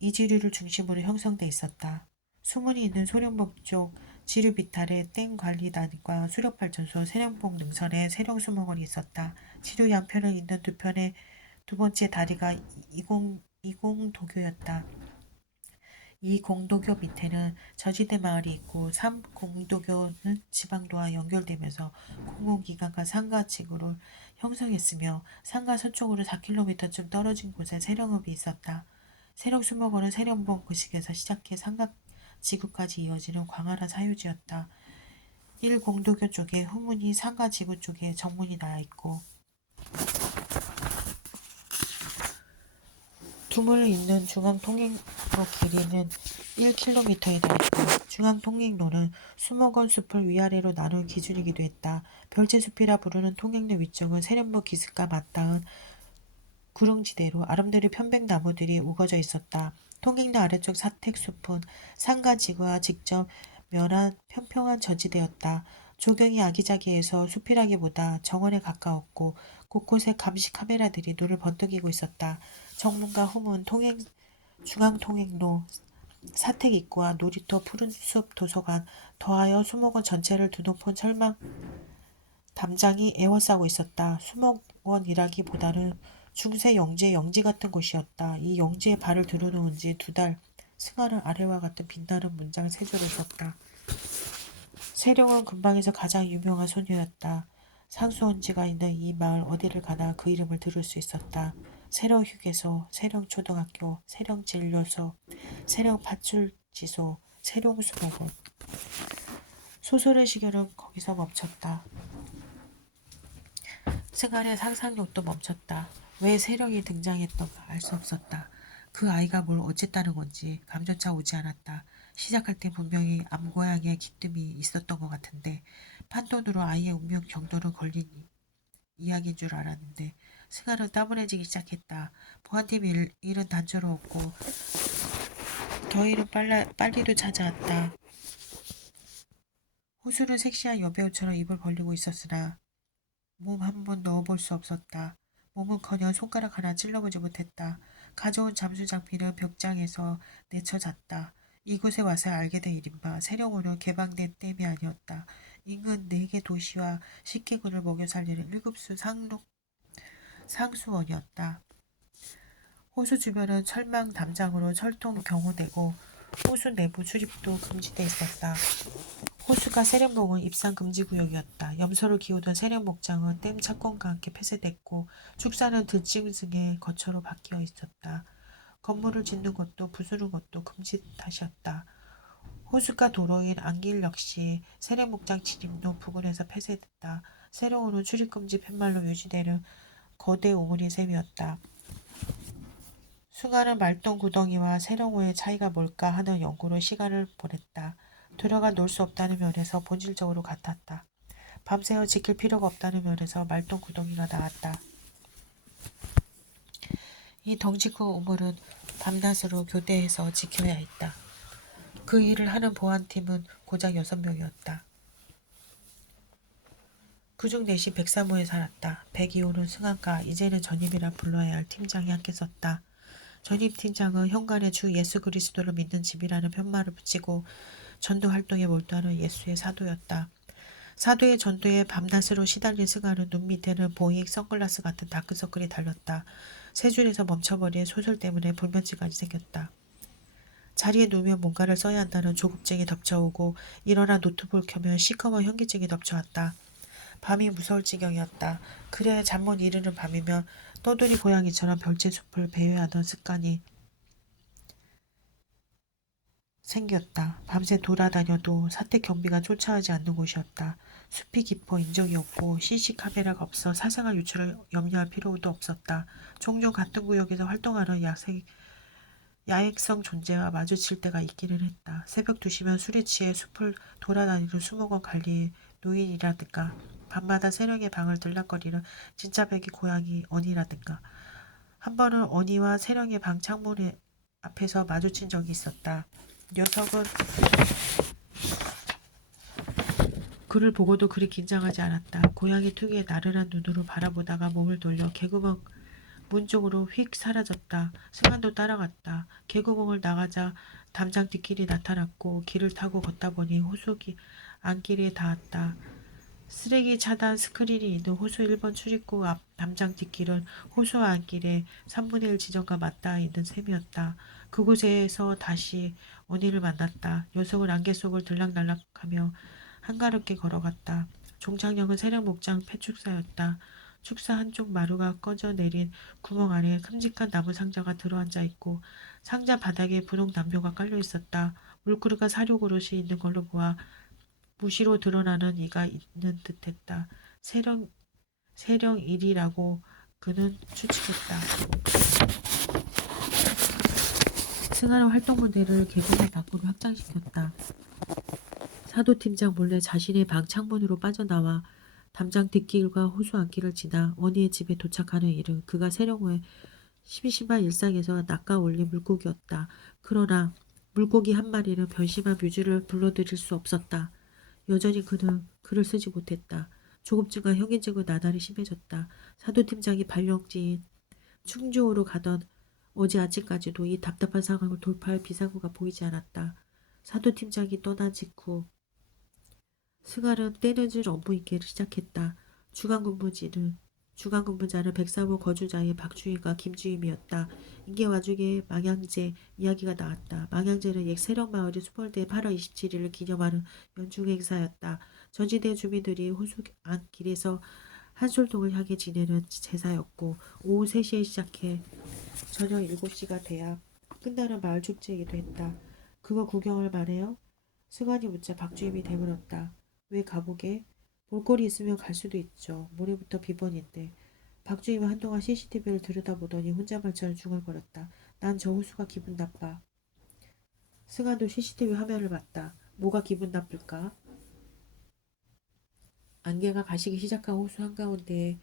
이 지류를 중심으로 형성돼 있었다. 수문이 있는 소령봉 쪽 지류 비탈에 댐 관리단과 수력발전소, 세령봉 능선에 세령수목원이 있었다. 지류 양편을 잇는 두 편의 두 번째 다리가 이공도교였다. 이 공도교 밑에는 저지대 마을이 있고 3공도교는 지방도와 연결되면서 공공기관과 상가층으로 형성했으며 상가 서쪽으로 4km쯤 떨어진 곳에 세령읍이 있었다. 세령수목원은 세령봉 구식에서 시작해 상가 지구까지 이어지는 광활한 사유지였다. 1공도교 쪽에 후문이 상가 지구 쪽에 정문이 나와있고 두문을 잇는 중앙통행로 길이는 1km에 달했고 중앙통행로는 수목원 숲을 위아래로 나눈 기준이기도 했다. 별채숲이라 부르는 통행로 위쪽은 세련부 기슭과 맞닿은 구릉지대로 아름드리 편백나무들이 우거져 있었다. 통행로 아래쪽 사택숲은 상가지구와 직접 면한 평평한 저지대였다. 조경이 아기자기해서 숲이라기보다 정원에 가까웠고 곳곳에 감시 카메라들이 눈을 번뜩이고 있었다. 정문과 후문, 중앙통행로, 사택입구와 놀이터, 푸른숲, 도서관, 더하여 수목원 전체를 두놓은 철망 담장이 에워싸고 있었다. 수목원이라기보다는 중세 영지 같은 곳이었다. 이 영지에 발을 들여놓은 지 2달, 승하는 아래와 같은 빛나는 문장 3줄을 썼다. 세령은 근방에서 가장 유명한 소녀였다. 상수원지가 있는 이 마을 어디를 가나 그 이름을 들을 수 있었다. 세령휴게소, 세령초등학교, 세령진료소, 세령파출지소, 세령수목원. 소설의 시결은 거기서 멈췄다. 승한의 상상력도 멈췄다. 왜 세령이 등장했던가 알 수 없었다. 그 아이가 뭘 어쨌다는 건지 감조차 오지 않았다. 시작할 때 분명히 암고양이의 기뜸이 있었던 것 같은데 판돈으로 아이의 운명 경도는 걸린 이야기인 줄 알았는데 승한은 따분해지기 시작했다. 보안팀 일은 단조로웠고 더위는 빨리도 찾아왔다. 호수는 섹시한 여배우처럼 입을 벌리고 있었으나 몸 한 번 넣어볼 수 없었다. 몸은커녕 손가락 하나 찔러보지 못했다. 가져온 잠수 장비는 벽장에서 내쳐졌다. 이곳에 와서 알게 된 일인바 세령호는 개방된 댐이 아니었다. 인근 4개 도시와 10개군을 먹여 살리는 1급수 상수원이었다. 호수 주변은 철망 담장으로 철통 경호되고 호수 내부 출입도 금지돼 있었다. 호수가 세령봉은 입상 금지 구역이었다. 염소를 키우던 세령 목장은 댐 착공과 함께 폐쇄됐고 축사는 들짐승의 거처로 바뀌어 있었다. 건물을 짓는 것도 부수는 것도 금지 탓이었다. 호수가 도로인 안길 역시 세령 목장 진입로 부근에서 폐쇄됐다. 세령호는 출입금지 팻말로 유지되는 거대 우물인 셈이었다. 수많은 말똥 구덩이와 세령호의 차이가 뭘까 하는 연구로 시간을 보냈다. 들어가 놀 수 없다는 면에서 본질적으로 같았다. 밤새워 지킬 필요가 없다는 면에서 말똥 구덩이가 나았다. 이 덩치 큰 우물은 밤낮으로 교대해서 지켜야 했다. 그 일을 하는 보안팀은 고작 6명이었다. 그중 넷이 백사모에 살았다. 백이호는 승한가, 이제는 전임이라 불러야 할 팀장이 함께 썼다. 전임 팀장은 현관에 주 예수 그리스도를 믿는 집이라는 편말을 붙이고 전도 활동에 몰두하는 예수의 사도였다. 사도의 전도에 밤낮으로 시달린 승아는 눈 밑에는 보잉 선글라스 같은 다크서클이 달렸다. 세 줄에서 멈춰버린 소설 때문에 불면증까지 생겼다. 자리에 누우면 뭔가를 써야 한다는 조급증이 덮쳐오고 일어나 노트북을 켜면 시커먼 현기증이 덮쳐왔다. 밤이 무서울 지경이었다. 그래야 잠 못 이루는 밤이면 떠돌이 고양이처럼 별채숲을 배회하던 습관이 생겼다. 밤새 돌아다녀도 사택 경비가 쫓아오지 않는 곳이었다. 숲이 깊어 인적이 없고 CC 카메라가 없어 사생활 유출을 염려할 필요도 없었다. 종종 같은 구역에서 활동하는 야행성 존재와 마주칠 때가 있기는 했다. 새벽 2시면 술에 취해 숲을 돌아다니는 수목원 관리의 노인이라든가 밤마다 세령의 방을 들락거리는 진짜 백이 고양이 언니라든가 한 번은 언니와 세령의 방 창문 앞에서 마주친 적이 있었다. 녀석은 그를 보고도 그리 긴장하지 않았다. 고양이 특유의 나른한 눈으로 바라보다가 몸을 돌려 개구멍 문 쪽으로 휙 사라졌다. 승환도 따라갔다. 개구멍을 나가자 담장 뒷길이 나타났고 길을 타고 걷다 보니 호수기 안길에 닿았다. 쓰레기 차단 스크린이 있는 호수 1번 출입구 앞 담장 뒷길은 호수 안길의 3분의 1 지점과 맞닿아 있는 셈이었다. 그곳에서 다시 언니를 만났다. 녀석은 안개 속을 들락날락하며 한가롭게 걸어갔다. 종착역은 세령 목장 폐축사였다. 축사 한쪽 마루가 꺼져 내린 구멍 안에 큼직한 나무 상자가 들어앉아 있고 상자 바닥에 분홍 담요가 깔려 있었다. 물그릇과 사료그릇이 있는 걸로 보아 무시로 드러나는 이가 있는 듯했다. 세령일이라고 그는 추측했다. 승하는 활동 무대를 개구리 밖으로 확장시켰다. 사도팀장 몰래 자신의 방 창문으로 빠져나와 담장 뒷길과 호수 안길을 지나 원희의 집에 도착하는 일은 그가 세령호의 심심한 일상에서 낚아올린 물고기였다. 그러나 물고기 한 마리는 변심한 뮤즈를 불러들일 수 없었다. 여전히 그는 글을 쓰지 못했다. 조급증과 현기증은 나날이 심해졌다. 사도팀장이 발령지인 충주호로 가던 어제 아침까지도 이 답답한 상황을 돌파할 비상구가 보이지 않았다. 사도팀장이 떠난 직후 승아는 때늦은 업무 인계를 시작했다. 주간근무자는 백사모 거주자의 박주임과 김주임이었다. 인계 와중에 망향제 이야기가 나왔다. 망향제는 옛 세령마을이 수몰된 8월 27일을 기념하는 연중 행사였다. 전지대 주민들이 호수 안길에서 한솔동을 향해 지내는 제사였고 오후 3시에 시작해 저녁 7시가 돼야 끝나는 마을 축제이기도 했다. 그거 구경을 말해요? 승환이 묻자 박주임이 대물었다. 왜 가보게? 볼거리 있으면 갈 수도 있죠. 모레부터 비번인데. 박주임은 한동안 CCTV를 들여다보더니 혼잣말처럼 중얼거렸다. 난 저 호수가 기분 나빠. 승환도 CCTV 화면을 봤다. 뭐가 기분 나쁠까? 안개가 가시기 시작한 호수 한가운데에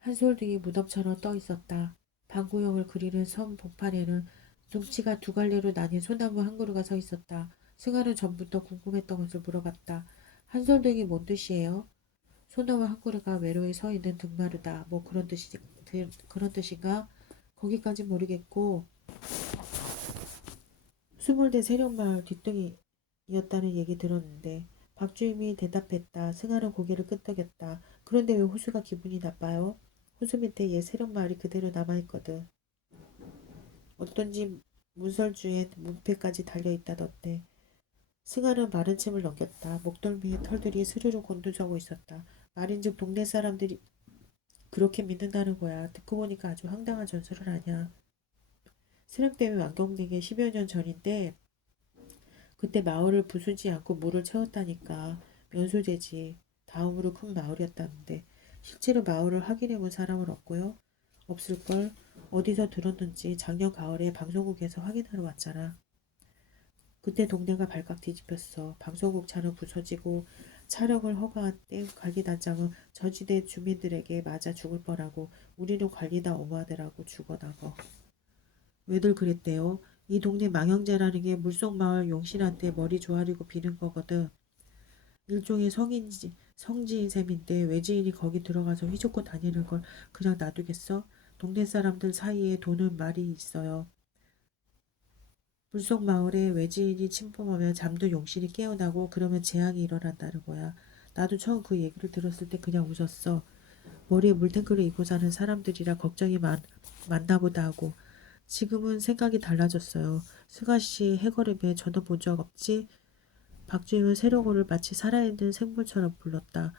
한솔등이 무덤처럼 떠 있었다. 방구형을 그리는 섬 복판에는 둥치가 두 갈래로 나뉜 소나무 한 그루가 서 있었다. 승아는 전부터 궁금했던 것을 물어봤다. 한솔등이 뭔 뜻이에요? 소나무 한 그루가 외로이 서 있는 등마루다. 뭐 그런 뜻인가? 거기까진 모르겠고 20대 세력마을 뒷등이었다는 얘기 들었는데 박주임이 대답했다. 승하는 고개를 끄덕였다. 그런데 왜 호수가 기분이 나빠요? 호수 밑에 옛 세력마을이 그대로 남아있거든. 어떤지 문설주엔 문패까지 달려있다던데. 승하는 마른 침을 넘겼다. 목덜미에 털들이 스르르 곤두서고 있었다. 말인즉 동네 사람들이 그렇게 믿는다는 거야. 듣고 보니까 아주 황당한 전설을 아냐. 세력대회 완경된 게 10여 년 전인데 그때 마을을 부수지 않고 물을 채웠다니까. 면소재지. 다음으로 큰 마을이었다는데 실제로 마을을 확인해 본 사람은 없고요. 없을걸. 어디서 들었는지 작년 가을에 방송국에서 확인하러 왔잖아. 그때 동네가 발칵 뒤집혔어. 방송국 차는 부서지고 촬영을 허가한 때 관리단장은 저지대 주민들에게 맞아 죽을 뻔하고 우리는 관리다 어마하더라고 죽어나고. 왜들 그랬대요? 이 동네 망형제라는 게 물속마을 용신한테 머리 조아리고 비는 거거든. 일종의 성지인 셈인데 외지인이 거기 들어가서 휘젓고 다니는 걸 그냥 놔두겠어? 동네 사람들 사이에 도는 말이 있어요. 물속마을에 외지인이 침범하면 잠든 용신이 깨어나고 그러면 재앙이 일어난다는 거야. 나도 처음 그 얘기를 들었을 때 그냥 웃었어. 머리에 물탱크를 입고 사는 사람들이라 걱정이 많나 보다 하고. 지금은 생각이 달라졌어요. 승아씨 해걸음에 전혀 본 적 없지? 박주임은 세롱호를 마치 살아있는 생물처럼 불렀다.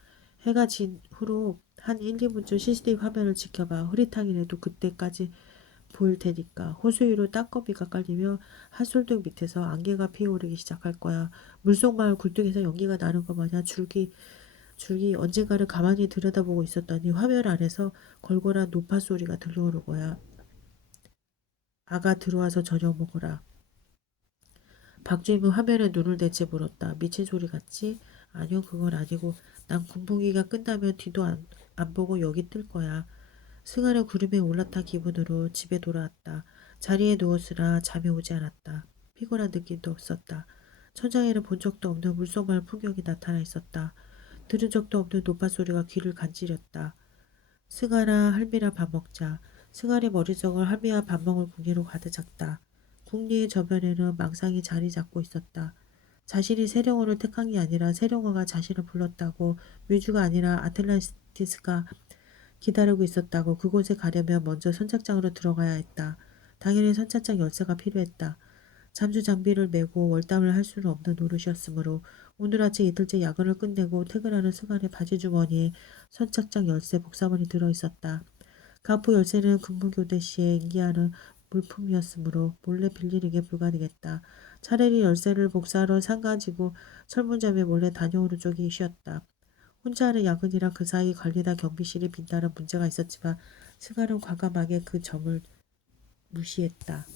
해가 진 후로 한 1, 2분쯤 CCTV 화면을 지켜봐. 흐릿하긴해도 그때까지 보일 테니까. 호수 위로 땅거미가 깔리며 한솔등 밑에서 안개가 피어오르기 시작할 거야. 물속마을 굴뚝에서 연기가 나는 것 마냥 줄기 언젠가를 가만히 들여다보고 있었더니 화면 안에서 걸걸한 노파 소리가 들려오는 거야. 아가 들어와서 저녁 먹어라. 박주임은 화면에 눈을 대채 물었다. 미친 소리 같지? 아니요, 그건 아니고 난 군복기가 끝나면 뒤도 안 보고 여기 뜰 거야. 승하는 구름에 올라탄 기분으로 집에 돌아왔다. 자리에 누웠으나 잠이 오지 않았다. 피곤한 느낌도 없었다. 천장에는 본 적도 없는 물속마을 풍경이 나타나 있었다. 들은 적도 없는 노랫소리가 귀를 간지렸다. 승아나 할미랑 밥 먹자. 승아의 머릿속을 할미와 밥 먹을 궁리로 가득 찼다. 궁리의 저변에는 망상이 자리 잡고 있었다. 자신이 세령어를 택한 게 아니라 세령어가 자신을 불렀다고, 뮤즈가 아니라 아틀란티스가 기다리고 있었다고. 그곳에 가려면 먼저 선착장으로 들어가야 했다. 당연히 선착장 열쇠가 필요했다. 잠수 장비를 메고 월담을 할 수는 없는 노릇이었으므로 오늘 아침 이틀째 야근을 끝내고 퇴근하는 승환의 바지 주머니에 선착장 열쇠 복사본이 들어있었다. 가포 열쇠는 근무교대 시에 인기하는 물품이었으므로 몰래 빌리는 게 불가능했다. 차라리 열쇠를 복사하러 상 가지고 철문점에 몰래 다녀오는 쪽이 쉬었다. 혼자 하는 야근이라 그 사이 관리나 경비실이 빈다는 문제가 있었지만 승환은 과감하게 그 점을 무시했다.